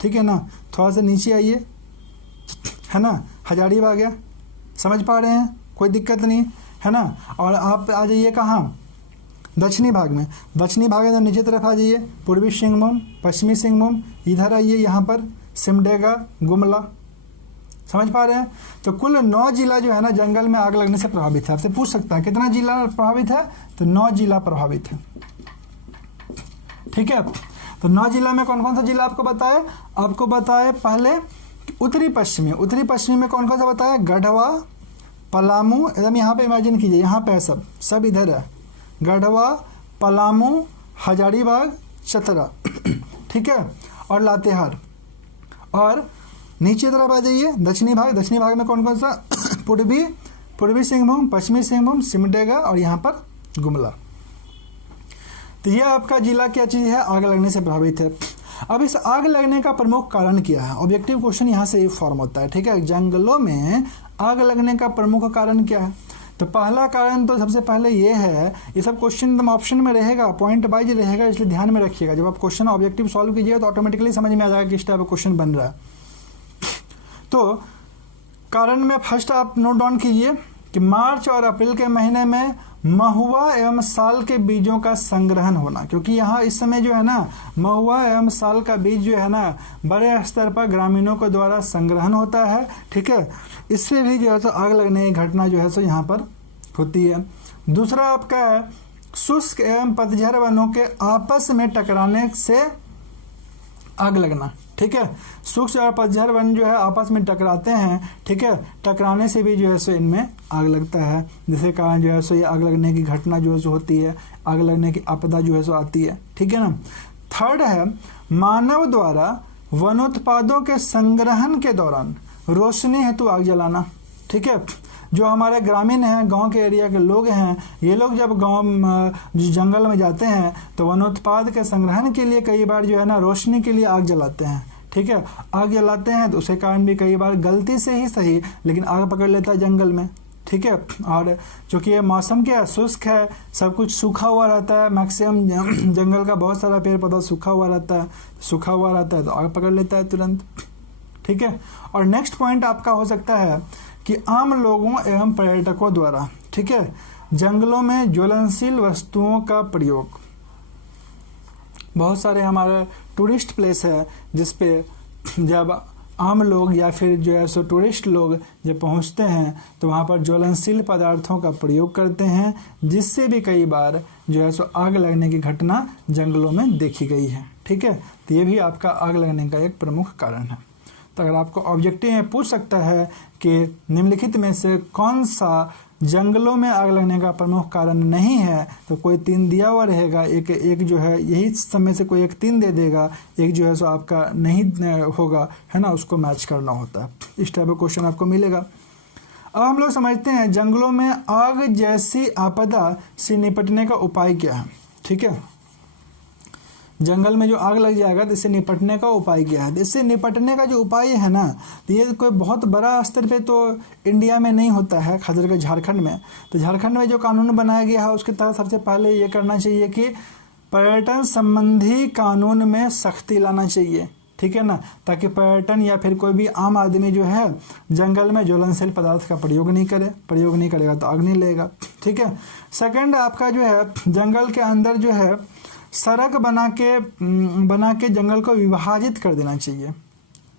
ठीक है ना। थोड़ा सा नीचे आइए, है ना, हजारीबाग है। समझ पा रहे हैं, कोई दिक्कत नहीं, है ना। और आप आ जाइए कहाँ? दक्षिणी भाग में। दक्षिणी भाग में नीचे तरफ आ जाइए, पूर्वी सिंहभूम, पश्चिमी सिंहभूम, इधर आइए यहाँ पर सिमडेगा, गुमला। समझ पा रहे हैं। तो कुल 9 जिला जो है ना जंगल में आग लगने से प्रभावित है। आपसे पूछ सकता है कितना जिला प्रभावित है, तो 9 जिला प्रभावित है। ठीक है, तो 9 जिला में कौन कौन सा जिला आपको बताए? आपको बताए पहले उत्तरी पश्चिमी। उत्तरी पश्चिमी में कौन कौन सा बताया? गढ़वा, पलामू, एकदम यहाँ पे इमेजिन कीजिए, यहाँ पे है सब इधर है, गढ़वा, पलामू, हजारीबाग, चतरा, ठीक है, और लातेहार। और नीचे तरफ आ जाइए दक्षिणी भाग। दक्षिणी भाग में कौन कौन सा? पूर्वी सिंहभूम, पश्चिमी सिंहभूम, सिमडेगा और यहाँ पर गुमला। तो ये आपका जिला क्या चीज़ है? आग लगने से प्रभावित है। अब इस आग लगने का प्रमुख कारण क्या है? ऑब्जेक्टिव क्वेश्चन यहाँ से फॉर्म होता है। ठीक है, जंगलों में आग लगने का प्रमुख कारण क्या है? तो पहला कारण तो सबसे पहले ये है, ये सब क्वेश्चन एकदम ऑप्शन में रहेगा, पॉइंट वाइज रहेगा, इसलिए ध्यान में रखिएगा। जब आप क्वेश्चन ऑब्जेक्टिव सॉल्व कीजिएगा तो ऑटोमेटिकली समझ में आ जाएगा किस टाइप का क्वेश्चन बन रहा है। तो कारण में फर्स्ट आप नोट डाउन कीजिए कि मार्च और अप्रैल के महीने में महुआ एवं साल के बीजों का संग्रहण होना, क्योंकि यहाँ इस समय जो है ना महुआ एवं साल का बीज जो है ना बड़े स्तर पर ग्रामीणों के द्वारा संग्रहण होता है। ठीक है, इससे भी जो है तो आग लगने की घटना जो है सो यहाँ पर होती है। दूसरा आपका है शुष्क एवं पतझड़ वनों के आपस में टकराने से आग लगना। ठीक है, शुष्क और पतझड़ वन जो है आपस में टकराते हैं। ठीक है, टकराने से भी जो है सो इनमें आग लगता है, जिसके कारण जो है सो ये आग लगने की घटना जो है सो होती है, आग लगने की आपदा जो है सो आती है। ठीक है ना। थर्ड है मानव द्वारा वनोत्पादों के संग्रहण के दौरान रोशनी हेतु आग जलाना। ठीक है, जो हमारे ग्रामीण हैं, गांव के एरिया के लोग हैं, ये लोग जब गांव जंगल में जाते हैं तो वनोत्पाद के संग्रहण के लिए कई बार जो है ना रोशनी के लिए आग जलाते हैं। ठीक है, आग जलाते हैं तो उसके कारण भी कई बार गलती से ही सही लेकिन आग पकड़ लेता है जंगल में। ठीक है, और चूँकि ये मौसम क्या है, शुष्क है, सब कुछ सूखा हुआ रहता है, मैक्सिमम जंगल का बहुत सारा पेड़ पौधा सूखा हुआ रहता है तो आग पकड़ लेता है तुरंत। ठीक है, और नेक्स्ट पॉइंट आपका हो सकता है कि आम लोगों एवं पर्यटकों द्वारा, ठीक है, जंगलों में ज्वलनशील वस्तुओं का प्रयोग। बहुत सारे हमारे टूरिस्ट प्लेस है जिसपे जब आम लोग या फिर जो है सो टूरिस्ट लोग जब पहुंचते हैं तो वहाँ पर ज्वलनशील पदार्थों का प्रयोग करते हैं, जिससे भी कई बार जो है सो आग लगने की घटना जंगलों में देखी गई है। ठीक है, तो ये भी आपका आग लगने का एक प्रमुख कारण है। तो अगर आपको ऑब्जेक्टिव में पूछ सकता है कि निम्नलिखित में से कौन सा जंगलों में आग लगने का प्रमुख कारण नहीं है, तो कोई 3 दिया हुआ रहेगा, एक जो है यही समय से कोई एक 3 दे देगा, एक जो है सो आपका नहीं होगा, है ना, उसको मैच करना होता है। इस टाइप का क्वेश्चन आपको मिलेगा। अब हम लोग समझते हैं जंगलों में आग जैसी आपदा से निपटने का उपाय क्या है। ठीक है, जंगल में जो आग लग जाएगा तो इससे निपटने का उपाय क्या है? इससे निपटने का जो उपाय है ना, तो ये कोई बहुत बड़ा स्तर पे तो इंडिया में नहीं होता है, खास करके झारखंड में। तो झारखंड में जो कानून बनाया गया है उसके तहत सबसे पहले ये करना चाहिए कि पर्यटन संबंधी कानून में सख्ती लाना चाहिए। ठीक है ना, ताकि पर्यटन या फिर कोई भी आम आदमी जो है जंगल में ज्वलनशील पदार्थ का प्रयोग नहीं करेगा तो आग नहीं लगेगा। ठीक है, सेकंड आपका जो है जंगल के अंदर जो है सड़क बना के जंगल को विभाजित कर देना चाहिए।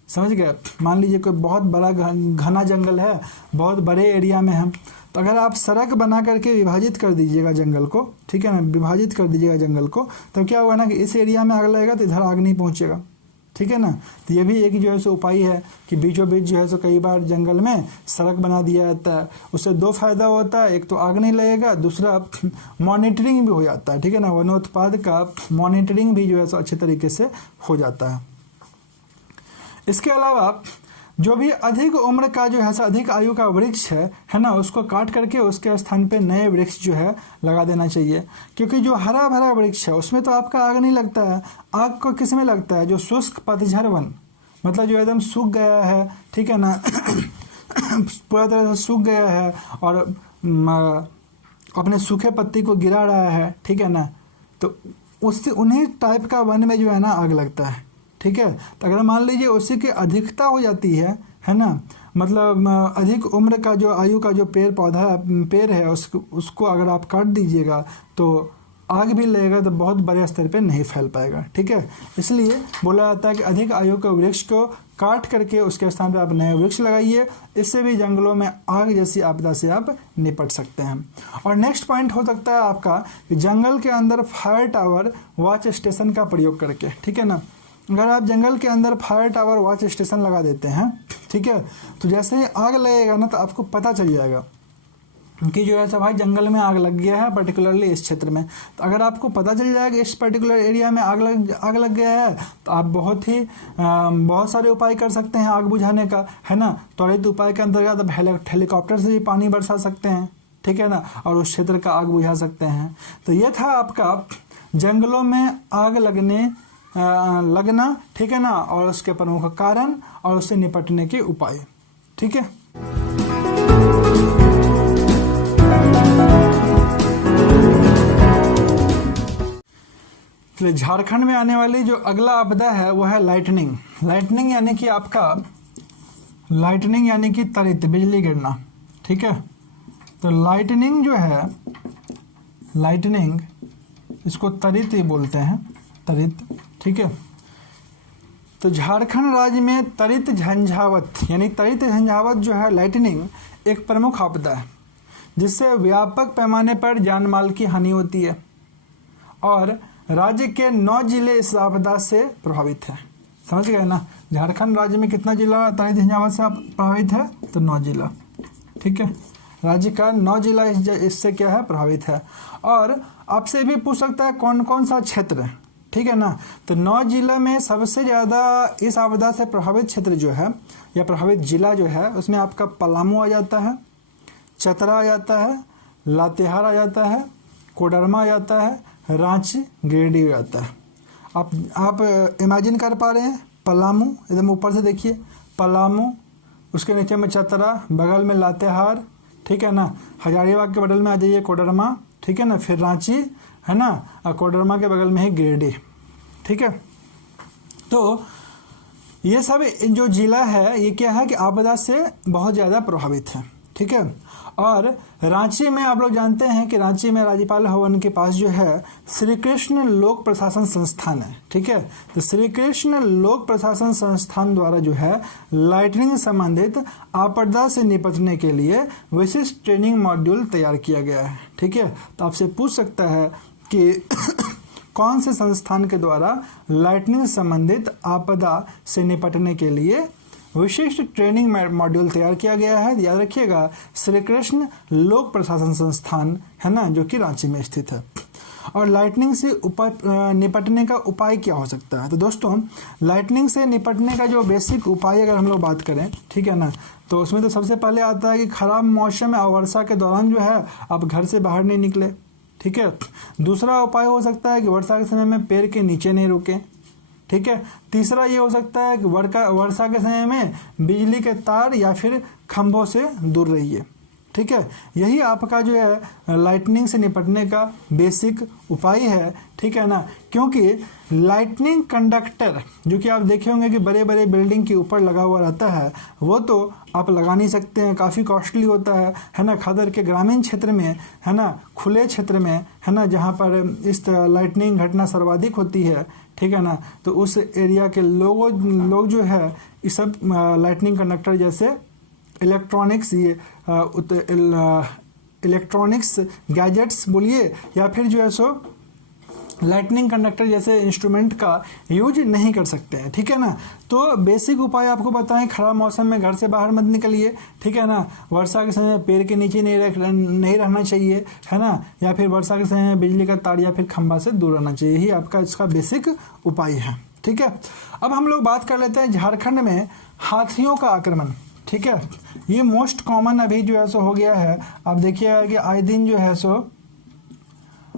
समझ गए? मान लीजिए कोई बहुत बड़ा घना जंगल है, बहुत बड़े एरिया में है, तो अगर आप सड़क बना करके विभाजित कर दीजिएगा जंगल को, ठीक है ना, विभाजित कर दीजिएगा जंगल को, तो क्या होगा ना कि इस एरिया में आग लगेगा तो इधर आग नहीं पहुंचेगा। ठीक है ना, तो ये भी एक जो है सो उपाय है कि बीचों बीच जो है सो कई बार जंगल में सड़क बना दिया जाता है। उससे 2 फायदा होता है, एक तो आग नहीं लगेगा, दूसरा मॉनिटरिंग भी हो जाता है। ठीक है ना, वनोत्पाद का मॉनिटरिंग भी जो है सो अच्छे तरीके से हो जाता है। इसके अलावा जो भी अधिक उम्र का जो है अधिक आयु का वृक्ष है ना, उसको काट करके उसके स्थान पे नए वृक्ष जो है लगा देना चाहिए। क्योंकि जो हरा भरा वृक्ष है उसमें तो आपका आग नहीं लगता है। आग को किस में लगता है? जो शुष्क पतझड़ वन, मतलब जो एकदम सूख गया है, ठीक है ना पूरा तरह से सूख गया है और अपने सूखे पत्ती को गिरा रहा है, ठीक है ना, तो उससे उन्हीं टाइप का वन में जो है ना आग लगता है, ठीक है। तो अगर मान लीजिए उसी की अधिकता हो जाती है ना, मतलब अधिक उम्र का जो आयु का जो पेड़ है उसको अगर आप काट दीजिएगा तो आग भी लगेगा तो बहुत बड़े स्तर पे नहीं फैल पाएगा, ठीक है। इसलिए बोला जाता है कि अधिक आयु के वृक्ष को काट करके उसके स्थान पे आप नए वृक्ष लगाइए। इससे भी जंगलों में आग जैसी आपदा से आप निपट सकते हैं। और नेक्स्ट पॉइंट हो सकता है आपका कि जंगल के अंदर फायर टावर वॉच स्टेशन का प्रयोग करके, ठीक है ना। अगर आप जंगल के अंदर फायर टावर वॉच स्टेशन लगा देते हैं, ठीक है, तो जैसे ही आग लगेगा ना तो आपको पता चल जाएगा कि जो है भाई जंगल में आग लग गया है, पर्टिकुलरली इस क्षेत्र में। तो अगर आपको पता चल जाएगा इस पर्टिकुलर एरिया में आग लग गया है तो आप बहुत सारे उपाय कर सकते हैं आग बुझाने का, है ना। त्वरित उपाय के अंतर्गत आप हेलीकॉप्टर से भी पानी बरसा सकते हैं, ठीक है ना, और उस क्षेत्र का आग बुझा सकते हैं। तो ये था आपका जंगलों में आग लगना, ठीक है ना, और उसके प्रमुख कारण और उससे निपटने के उपाय, ठीक है। झारखंड में आने वाली जो अगला आपदा है वो है लाइटनिंग यानी कि आपका लाइटनिंग यानी कि तड़ित बिजली गिरना, ठीक है। तो लाइटनिंग जो है, लाइटनिंग इसको तड़ित ही बोलते हैं, तड़ित, ठीक है। तो झारखंड राज्य में तड़ित झंझावत जो है लाइटनिंग एक प्रमुख आपदा है जिससे व्यापक पैमाने पर जान माल की हानि होती है और राज्य के 9 जिले इस आपदा से प्रभावित है। समझ गए ना, झारखंड राज्य में कितना जिला तड़ित झंझावत से प्रभावित है? तो 9 जिला, ठीक है। राज्य का 9 जिला इससे क्या है, प्रभावित है। और आपसे भी पूछ सकता है कौन कौन सा क्षेत्र, ठीक है ना। तो 9 जिला में सबसे ज़्यादा इस आपदा से प्रभावित क्षेत्र जो है या प्रभावित जिला जो है उसमें आपका पलामू आ जाता है, चतरा आ जाता है, लातेहार आ जाता है, कोडरमा आ जाता है, रांची, गिरिडीह आ जाता है। आप इमेजिन कर पा रहे हैं, पलामू एकदम ऊपर से देखिए, पलामू, उसके नीचे में चतरा, बगल में लातेहार, ठीक है ना, हजारीबाग के बगल में आ जाइए कोडरमा, ठीक है ना, फिर रांची, है ना, और कोडरमा के बगल में है गिरिडीह, ठीक है। तो ये सब जो जिला है ये क्या है कि आपदा से बहुत ज़्यादा प्रभावित है, ठीक है। और रांची में आप लोग जानते हैं कि रांची में राज्यपाल भवन के पास जो है श्री कृष्ण लोक प्रशासन संस्थान है, ठीक है। तो श्री कृष्ण लोक प्रशासन संस्थान द्वारा जो है लाइटनिंग संबंधित आपदा से निपटने के लिए विशिष्ट ट्रेनिंग मॉड्यूल तैयार किया गया है, ठीक है। तो आपसे पूछ सकता है कि कौन से संस्थान के द्वारा लाइटनिंग संबंधित आपदा से निपटने के लिए विशिष्ट ट्रेनिंग मॉड्यूल तैयार किया गया है? याद रखिएगा, श्री कृष्ण लोक प्रशासन संस्थान है ना, जो कि रांची में स्थित है। और लाइटनिंग से निपटने का उपाय क्या हो सकता है? तो दोस्तों लाइटनिंग से निपटने का जो बेसिक उपाय अगर हम लोग बात करें, ठीक है ना, तो उसमें तो सबसे पहले आता है कि खराब मौसम और वर्षा के दौरान जो है आप घर से बाहर नहीं निकले, ठीक है। दूसरा उपाय हो सकता है कि वर्षा के समय में पेड़ के नीचे नहीं रुकें, ठीक है। तीसरा ये हो सकता है कि वर्षा के समय में बिजली के तार या फिर खंभों से दूर रहिए, ठीक है। यही आपका जो है लाइटनिंग से निपटने का बेसिक उपाय है, ठीक है ना। क्योंकि लाइटनिंग कंडक्टर जो कि आप देखे होंगे कि बड़े बड़े बिल्डिंग के ऊपर लगा हुआ रहता है, वो तो आप लगा नहीं सकते हैं, काफ़ी कॉस्टली होता है ना। खासकर के ग्रामीण क्षेत्र में, है ना, खुले क्षेत्र में, है ना, जहाँ पर इस लाइटनिंग घटना सर्वाधिक होती है, ठीक है ना, तो उस एरिया के लोग जो है इस सब लाइटनिंग कंडक्टर जैसे इलेक्ट्रॉनिक्स गैजेट्स बोलिए या फिर जो है सो लाइटनिंग कंडक्टर जैसे इंस्ट्रूमेंट का यूज नहीं कर सकते हैं, ठीक है ना। तो बेसिक उपाय आपको बताएं, खराब मौसम में घर से बाहर मत निकलिए, ठीक है ना। वर्षा के समय पेड़ के नीचे नहीं रहना चाहिए, है ना, या फिर वर्षा के समय में बिजली का तार या फिर खंभा से दूर रहना चाहिए। यही आपका इसका बेसिक उपाय है, ठीक है। अब हम लोग बात कर लेते हैं झारखंड में हाथियों का आक्रमण, ठीक है, ये मोस्ट कॉमन अभी जो है सो हो गया है। आप देखिएगा कि आए दिन जो है सो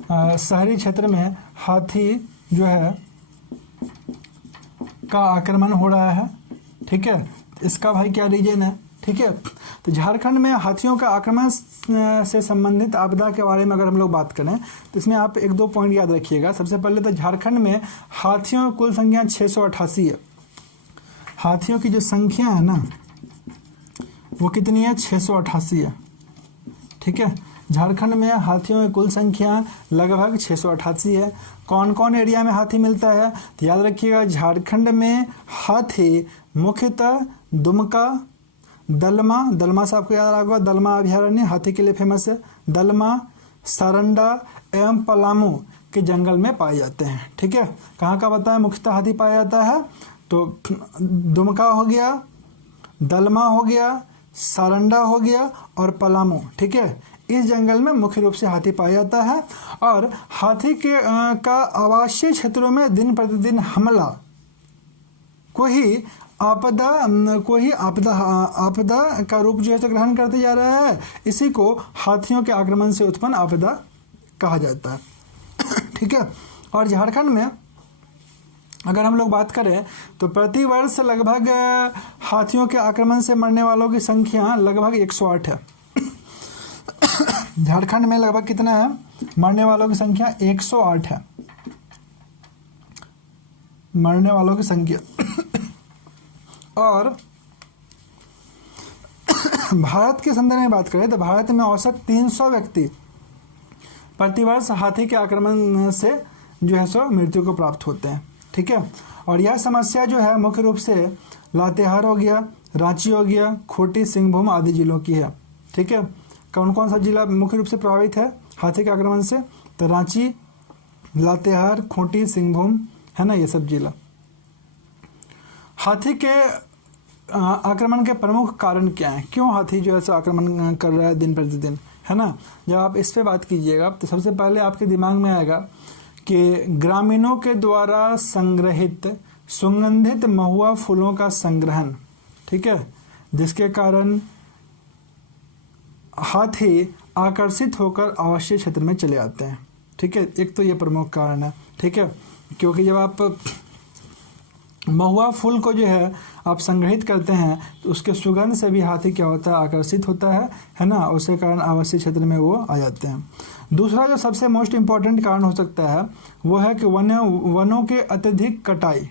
शहरी क्षेत्र में हाथी जो है का आक्रमण हो रहा है, ठीक है। इसका भाई क्या रीजन है, ठीक है। तो झारखंड में हाथियों का आक्रमण से संबंधित आपदा के बारे में अगर हम लोग बात करें तो इसमें आप एक दो पॉइंट याद रखिएगा। सबसे पहले तो झारखंड में हाथियों की कुल संख्या 688 है। हाथियों की जो संख्या है ना वो कितनी है, 688 है, ठीक है। झारखंड में हाथियों की कुल संख्या लगभग 688 है। कौन कौन एरिया में हाथी मिलता है तो याद रखिएगा, झारखंड में हाथी मुख्यतः दुमका, दलमा से आपको याद होगा, दलमा अभयारण्य हाथी के लिए फेमस है, दलमा, सारंडा एवं पलामू के जंगल में पाए जाते हैं, ठीक है। कहाँ का बताएं मुख्यतः हाथी पाया जाता है, तो दुमका हो गया, दलमा हो गया, सारंडा हो गया और पलामू, ठीक है। इस जंगल में मुख्य रूप से हाथी पाया जाता है। और हाथी के का आवासीय क्षेत्रों में दिन प्रतिदिन हमला कोई आपदा का रूप जो है ग्रहण करते जा रहा है। इसी को हाथियों के आक्रमण से उत्पन्न आपदा कहा जाता है, ठीक है। और झारखंड में अगर हम लोग बात करें तो प्रतिवर्ष लगभग हाथियों के आक्रमण से मरने वालों की संख्या लगभग 108 है। झारखंड में लगभग कितना है, मरने वालों की संख्या 108 है, मरने वालों की संख्या। और भारत के संदर्भ में बात करें तो भारत में औसत 300 व्यक्ति प्रतिवर्ष हाथी के आक्रमण से जो है सो मृत्यु को प्राप्त होते हैं, ठीक है। और यह समस्या जो है मुख्य रूप से लातेहार हो गया, रांची हो गया, खूंटी, सिंहभूम आदि जिलों की है, ठीक है। कौन कौन सा जिला मुख्य रूप से प्रभावित है हाथी के आक्रमण से, तो रांची, लातेहार, खूंटी, सिंहभूम, है ना, ये सब जिला। हाथी के आक्रमण के प्रमुख कारण क्या हैं, क्यों हाथी जो है आक्रमण कर रहा है दिन प्रतिदिन, है ना। जब आप इस पे बात कीजिएगा तो सबसे पहले आपके दिमाग में आएगा कि ग्रामीणों के द्वारा संग्रहित सुगंधित महुआ फूलों का संग्रहण, ठीक है, जिसके कारण हाथी आकर्षित होकर आवासीय क्षेत्र में चले आते हैं, ठीक है। एक तो ये प्रमुख कारण है, ठीक है, क्योंकि जब आप महुआ फूल को जो है आप संग्रहित करते हैं तो उसके सुगंध से भी हाथी क्या होता है, आकर्षित होता है ना, उसके कारण आवासीय क्षेत्र में वो आ जाते हैं। दूसरा जो सबसे मोस्ट इम्पॉर्टेंट कारण हो सकता है वो है कि वनों के अत्यधिक कटाई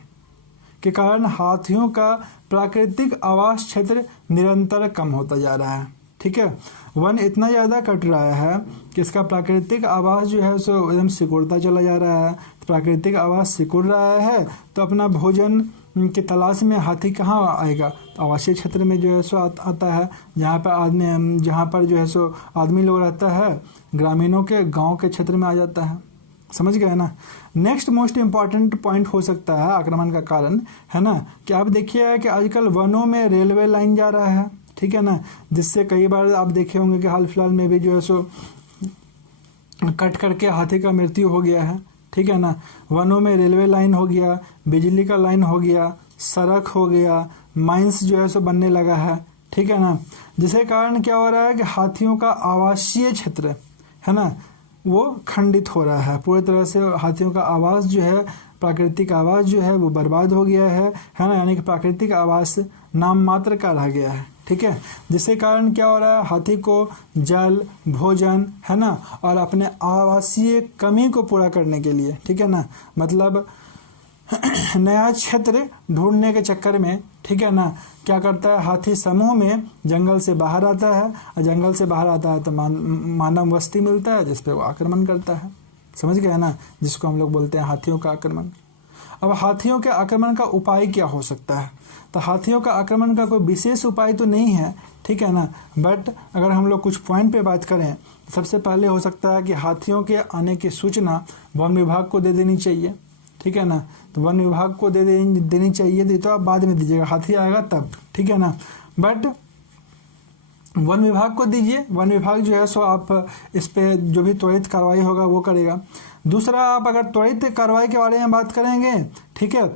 के कारण हाथियों का प्राकृतिक आवास क्षेत्र निरंतर कम होता जा रहा है, ठीक है। वन इतना ज़्यादा कट रहा है कि इसका प्राकृतिक आवास जो है सो एकदम सिकुड़ता चला जा रहा है। तो प्राकृतिक आवास सिकुड़ रहा है तो अपना भोजन की तलाश में हाथी कहाँ आएगा, तो आवासीय क्षेत्र में जो है सो आता है, जहाँ पर जो है सो आदमी लोग रहता है, ग्रामीणों के गाँव के क्षेत्र में आ जाता है, समझ गए ना। नेक्स्ट मोस्ट इम्पॉर्टेंट पॉइंट हो सकता है आक्रमण का कारण, है ना, कि आप देखिए कि आजकल वनों में रेलवे लाइन जा रहा है, ठीक है ना, जिससे कई बार आप देखे होंगे कि हाल फिलहाल में भी जो है सो कट करके हाथी का मृत्यु हो गया है, ठीक है ना। वनों में रेलवे लाइन हो गया, बिजली का लाइन हो गया, सड़क हो गया, माइंस जो है सो बनने लगा है, ठीक है ना, जिसके कारण क्या हो रहा है कि हाथियों का आवासीय क्षेत्र, है ना, वो खंडित हो रहा है पूरी तरह से। हाथियों का आवास जो है, प्राकृतिक आवास जो है वो बर्बाद हो गया है ना, यानी कि प्राकृतिक आवास नाम मात्र का रह गया है, ठीक है। जिसके कारण क्या हो रहा है, हाथी को जल, भोजन, है ना, और अपने आवासीय कमी को पूरा करने के लिए, ठीक है ना, मतलब नया क्षेत्र ढूंढने के चक्कर में, ठीक है ना, क्या करता है, हाथी समूह में जंगल से बाहर आता है, और जंगल से बाहर आता है तो मानव बस्ती मिलता है जिस पे वो आक्रमण करता है, समझ गए ना, जिसको हम लोग बोलते हैं हाथियों का आक्रमण। अब हाथियों के आक्रमण का उपाय क्या हो सकता है, तो हाथियों का आक्रमण का कोई विशेष उपाय तो नहीं है, ठीक है ना, बट अगर हम लोग कुछ पॉइंट पे बात करें, सबसे पहले हो सकता है कि हाथियों के आने की सूचना वन विभाग को दे देनी चाहिए, ठीक है ना, तो वन विभाग को देनी चाहिए, तो आप बाद में दीजिएगा, हाथी आएगा तब, ठीक है ना, बट वन विभाग को दीजिए, वन विभाग जो है सो आप इस पे जो भी त्वरित कार्रवाई होगा वो करेगा। दूसरा, आप अगर त्वरित कार्रवाई के बारे में बात करेंगे, ठीक है,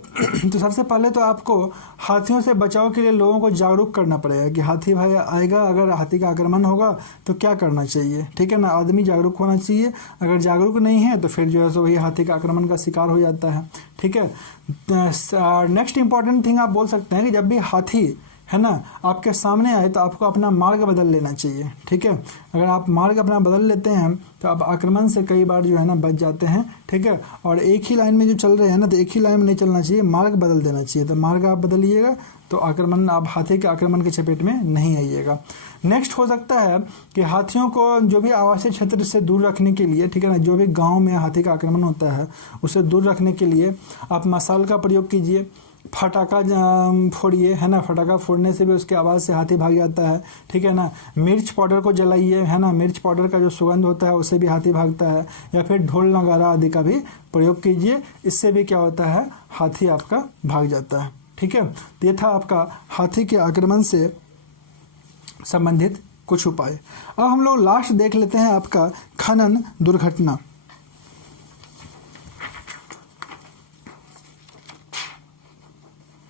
तो सबसे पहले तो आपको हाथियों से बचाव के लिए लोगों को जागरूक करना पड़ेगा कि हाथी भाई आएगा, अगर हाथी का आक्रमण होगा तो क्या करना चाहिए, ठीक है ना। आदमी जागरूक होना चाहिए, अगर जागरूक नहीं है तो फिर जो है सो वही हाथी का आक्रमण का शिकार हो जाता है, ठीक है। नेक्स्ट इंपॉर्टेंट थिंग आप बोल सकते हैं कि जब भी हाथी है ना आपके सामने आए तो आपको अपना मार्ग बदल लेना चाहिए, ठीक है। अगर आप मार्ग अपना बदल लेते हैं तो आप आक्रमण से कई बार जो है ना बच जाते हैं, ठीक है। और एक ही लाइन में जो चल रहे हैं ना, तो एक ही लाइन में नहीं चलना चाहिए, मार्ग बदल देना चाहिए। तो मार्ग आप बदलिएगा तो आक्रमण, आप हाथी के आक्रमण की चपेट में नहीं आइएगा। नेक्स्ट हो सकता है कि हाथियों को जो भी आवासीय क्षेत्र से दूर रखने के लिए, ठीक है ना, जो भी गाँव में हाथी का आक्रमण होता है उसे दूर रखने के लिए आप मसाल का प्रयोग कीजिए, फटाका फोड़िए, है ना। फटाका फोड़ने से भी उसकी आवाज़ से हाथी भाग जाता है, ठीक है ना। मिर्च पाउडर को जलाइए, है ना, मिर्च पाउडर का जो सुगंध होता है उससे भी हाथी भागता है। या फिर ढोल नगारा आदि का भी प्रयोग कीजिए, इससे भी क्या होता है, हाथी आपका भाग जाता है, ठीक है। तो ये था आपका हाथी के आक्रमण से संबंधित कुछ उपाय। अब हम लोग लास्ट देख लेते हैं आपका खनन दुर्घटना।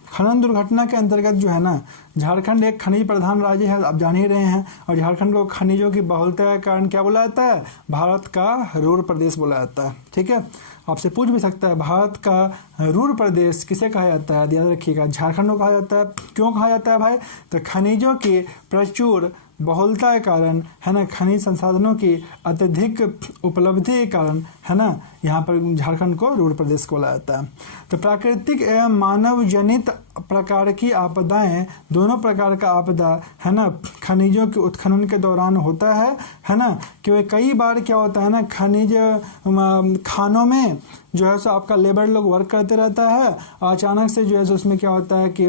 खनन दुर्घटना के अंतर्गत जो है ना, झारखंड एक खनिज प्रधान राज्य है, आप जान ही रहे हैं, और झारखंड को खनिजों की बहुलता के कारण क्या बोला जाता है, भारत का रूर प्रदेश बोला जाता है, ठीक है। आपसे पूछ भी सकता है भारत का रूर प्रदेश किसे कहा जाता है, याद रखिएगा झारखंड को कहा जाता है। क्यों कहा जाता है भाई, तो खनिजों की प्रचुर बहुलता के कारण, है ना, खनिज संसाधनों की अत्यधिक उपलब्धि के कारण, है ना, यहाँ पर झारखंड को रूर प्रदेश को बोला जाता है। तो प्राकृतिक एवं मानव जनित प्रकार की आपदाएं, दोनों प्रकार का आपदा, है ना, खनिजों के उत्खनन के दौरान होता है ना। क्योंकि कई बार क्या होता है ना, खनिज खानों में जो है सो आपका लेबर लोग वर्क करते रहता है, अचानक से जो है सो उसमें क्या होता है कि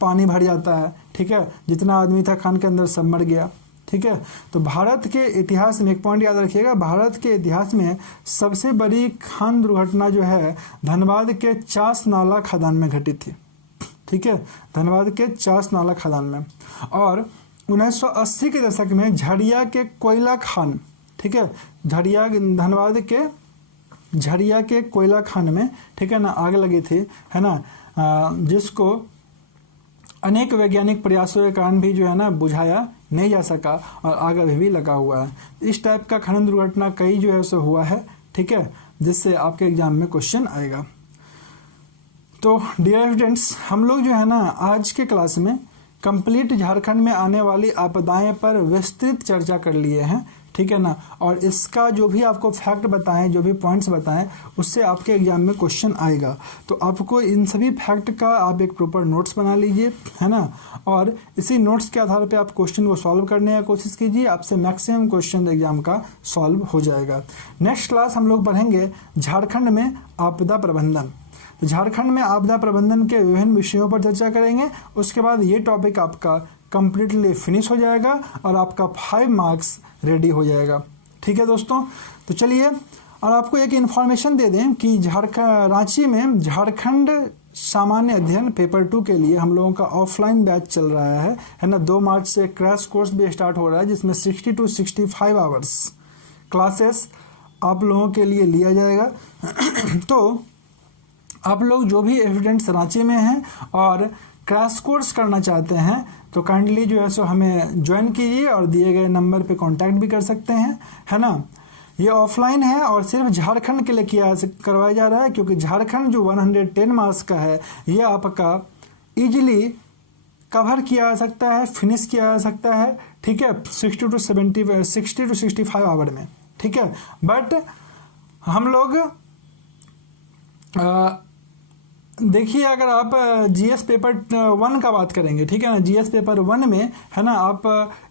पानी भर जाता है, ठीक है, जितना आदमी था खान के अंदर सब मर गया, ठीक है। तो भारत के इतिहास में एक पॉइंट याद रखिएगा, भारत के इतिहास में सबसे बड़ी खान दुर्घटना जो है धनबाद के चास नाला खदान में घटी थी, ठीक है, धनबाद के चास नाला खदान में। और 1980 के दशक में झरिया के कोयला खान, ठीक है, धनबाद के झरिया के कोयला खान में, ठीक है ना, आग लगी थी, है ना, जिसको अनेक वैज्ञानिक प्रयासों के कारण भी जो है ना बुझाया नहीं जा सका और आग अभी भी लगा हुआ है। इस टाइप का खनन दुर्घटना कई जो है सो हुआ है, ठीक है, जिससे आपके एग्जाम में क्वेश्चन आएगा। तो डियर स्टूडेंट्स, हम लोग जो है ना आज के क्लास में कंप्लीट झारखंड में आने वाली आपदाएं पर विस्तृत चर्चा कर लिए हैं, ठीक है ना। और इसका जो भी आपको फैक्ट बताएं, जो भी पॉइंट्स बताएं, उससे आपके एग्जाम में क्वेश्चन आएगा। तो आपको इन सभी फैक्ट का आप एक प्रॉपर नोट्स बना लीजिए, है ना, और इसी नोट्स के आधार पे आप क्वेश्चन को सॉल्व करने की कोशिश कीजिए, आपसे मैक्सिमम क्वेश्चन एग्जाम का सॉल्व हो जाएगा। नेक्स्ट क्लास हम लोग पढ़ेंगे झारखंड में आपदा प्रबंधन। तो झारखंड में आपदा प्रबंधन के विभिन्न विषयों पर चर्चा करेंगे। उसके बाद ये टॉपिक आपका कंप्लीटली फिनिश हो जाएगा और आपका 5 मार्क्स रेडी हो जाएगा, ठीक है दोस्तों। तो चलिए, और आपको एक इन्फॉर्मेशन दे दें कि रांची में झारखंड सामान्य अध्ययन पेपर 2 के लिए हम लोगों का ऑफलाइन बैच चल रहा है ना। 2 मार्च से क्रैश कोर्स भी स्टार्ट हो रहा है, जिसमें 60 to 65 आवर्स क्लासेस आप लोगों के लिए लिया जाएगा। तो आप लोग जो भी स्टूडेंट्स रांची में हैं और क्रैश कोर्स करना चाहते हैं तो काइंडली जो है सो हमें ज्वाइन कीजिए और दिए गए नंबर पे कांटेक्ट भी कर सकते हैं, है ना। ये ऑफलाइन है और सिर्फ झारखंड के लिए करवाया जा रहा है, क्योंकि झारखंड जो 110 मार्क्स का है ये आपका इजीली कवर किया जा सकता है, फिनिश किया जा सकता है, ठीक है, 60 to 65 आवर में, ठीक है। बट हम लोग देखिए, अगर आप जीएस पेपर 1 का बात करेंगे, ठीक है ना, जीएस पेपर 1 में, है ना, आप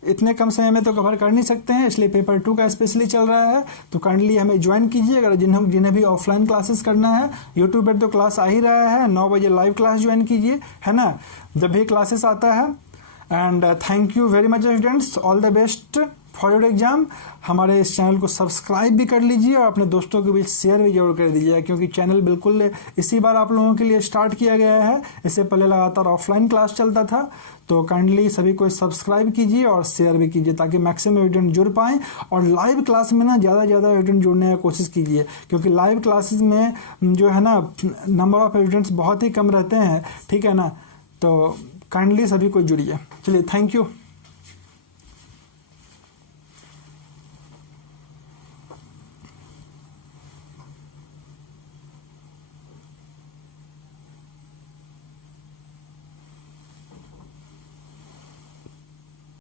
इतने कम समय में तो कवर कर नहीं सकते हैं, इसलिए पेपर 2 का स्पेशली चल रहा है। तो काइंडली हमें ज्वाइन कीजिए। अगर जिन्हें भी ऑफलाइन क्लासेस करना है, यूट्यूब पर तो क्लास आ ही रहा है, 9 बजे लाइव क्लास ज्वाइन कीजिए, है ना। जब भी क्लासेस आता है and thank you very much students, all the best for your exam. हमारे इस चैनल को सब्सक्राइब भी कर लीजिए और अपने दोस्तों के बीच शेयर भी जरूर कर दीजिए, क्योंकि चैनल बिल्कुल इसी बार आप लोगों के लिए स्टार्ट किया गया है। इससे पहले लगातार ऑफलाइन क्लास चलता था, तो काइंडली सभी को सब्सक्राइब कीजिए और शेयर भी कीजिए ताकि मैक्सिमम स्टूडेंट जुड़ पाएँ। और लाइव क्लास में ना ज़्यादा से ज़्यादा स्टूडेंट जुड़ने की कोशिश कीजिए, क्योंकि लाइव क्लासेस में जो है ना नंबर ऑफ स्टूडेंट्स बहुत ही कम रहते हैं, ठीक है ना। तो काइंडली सभी को जुड़िए। चलिए, थैंक यू।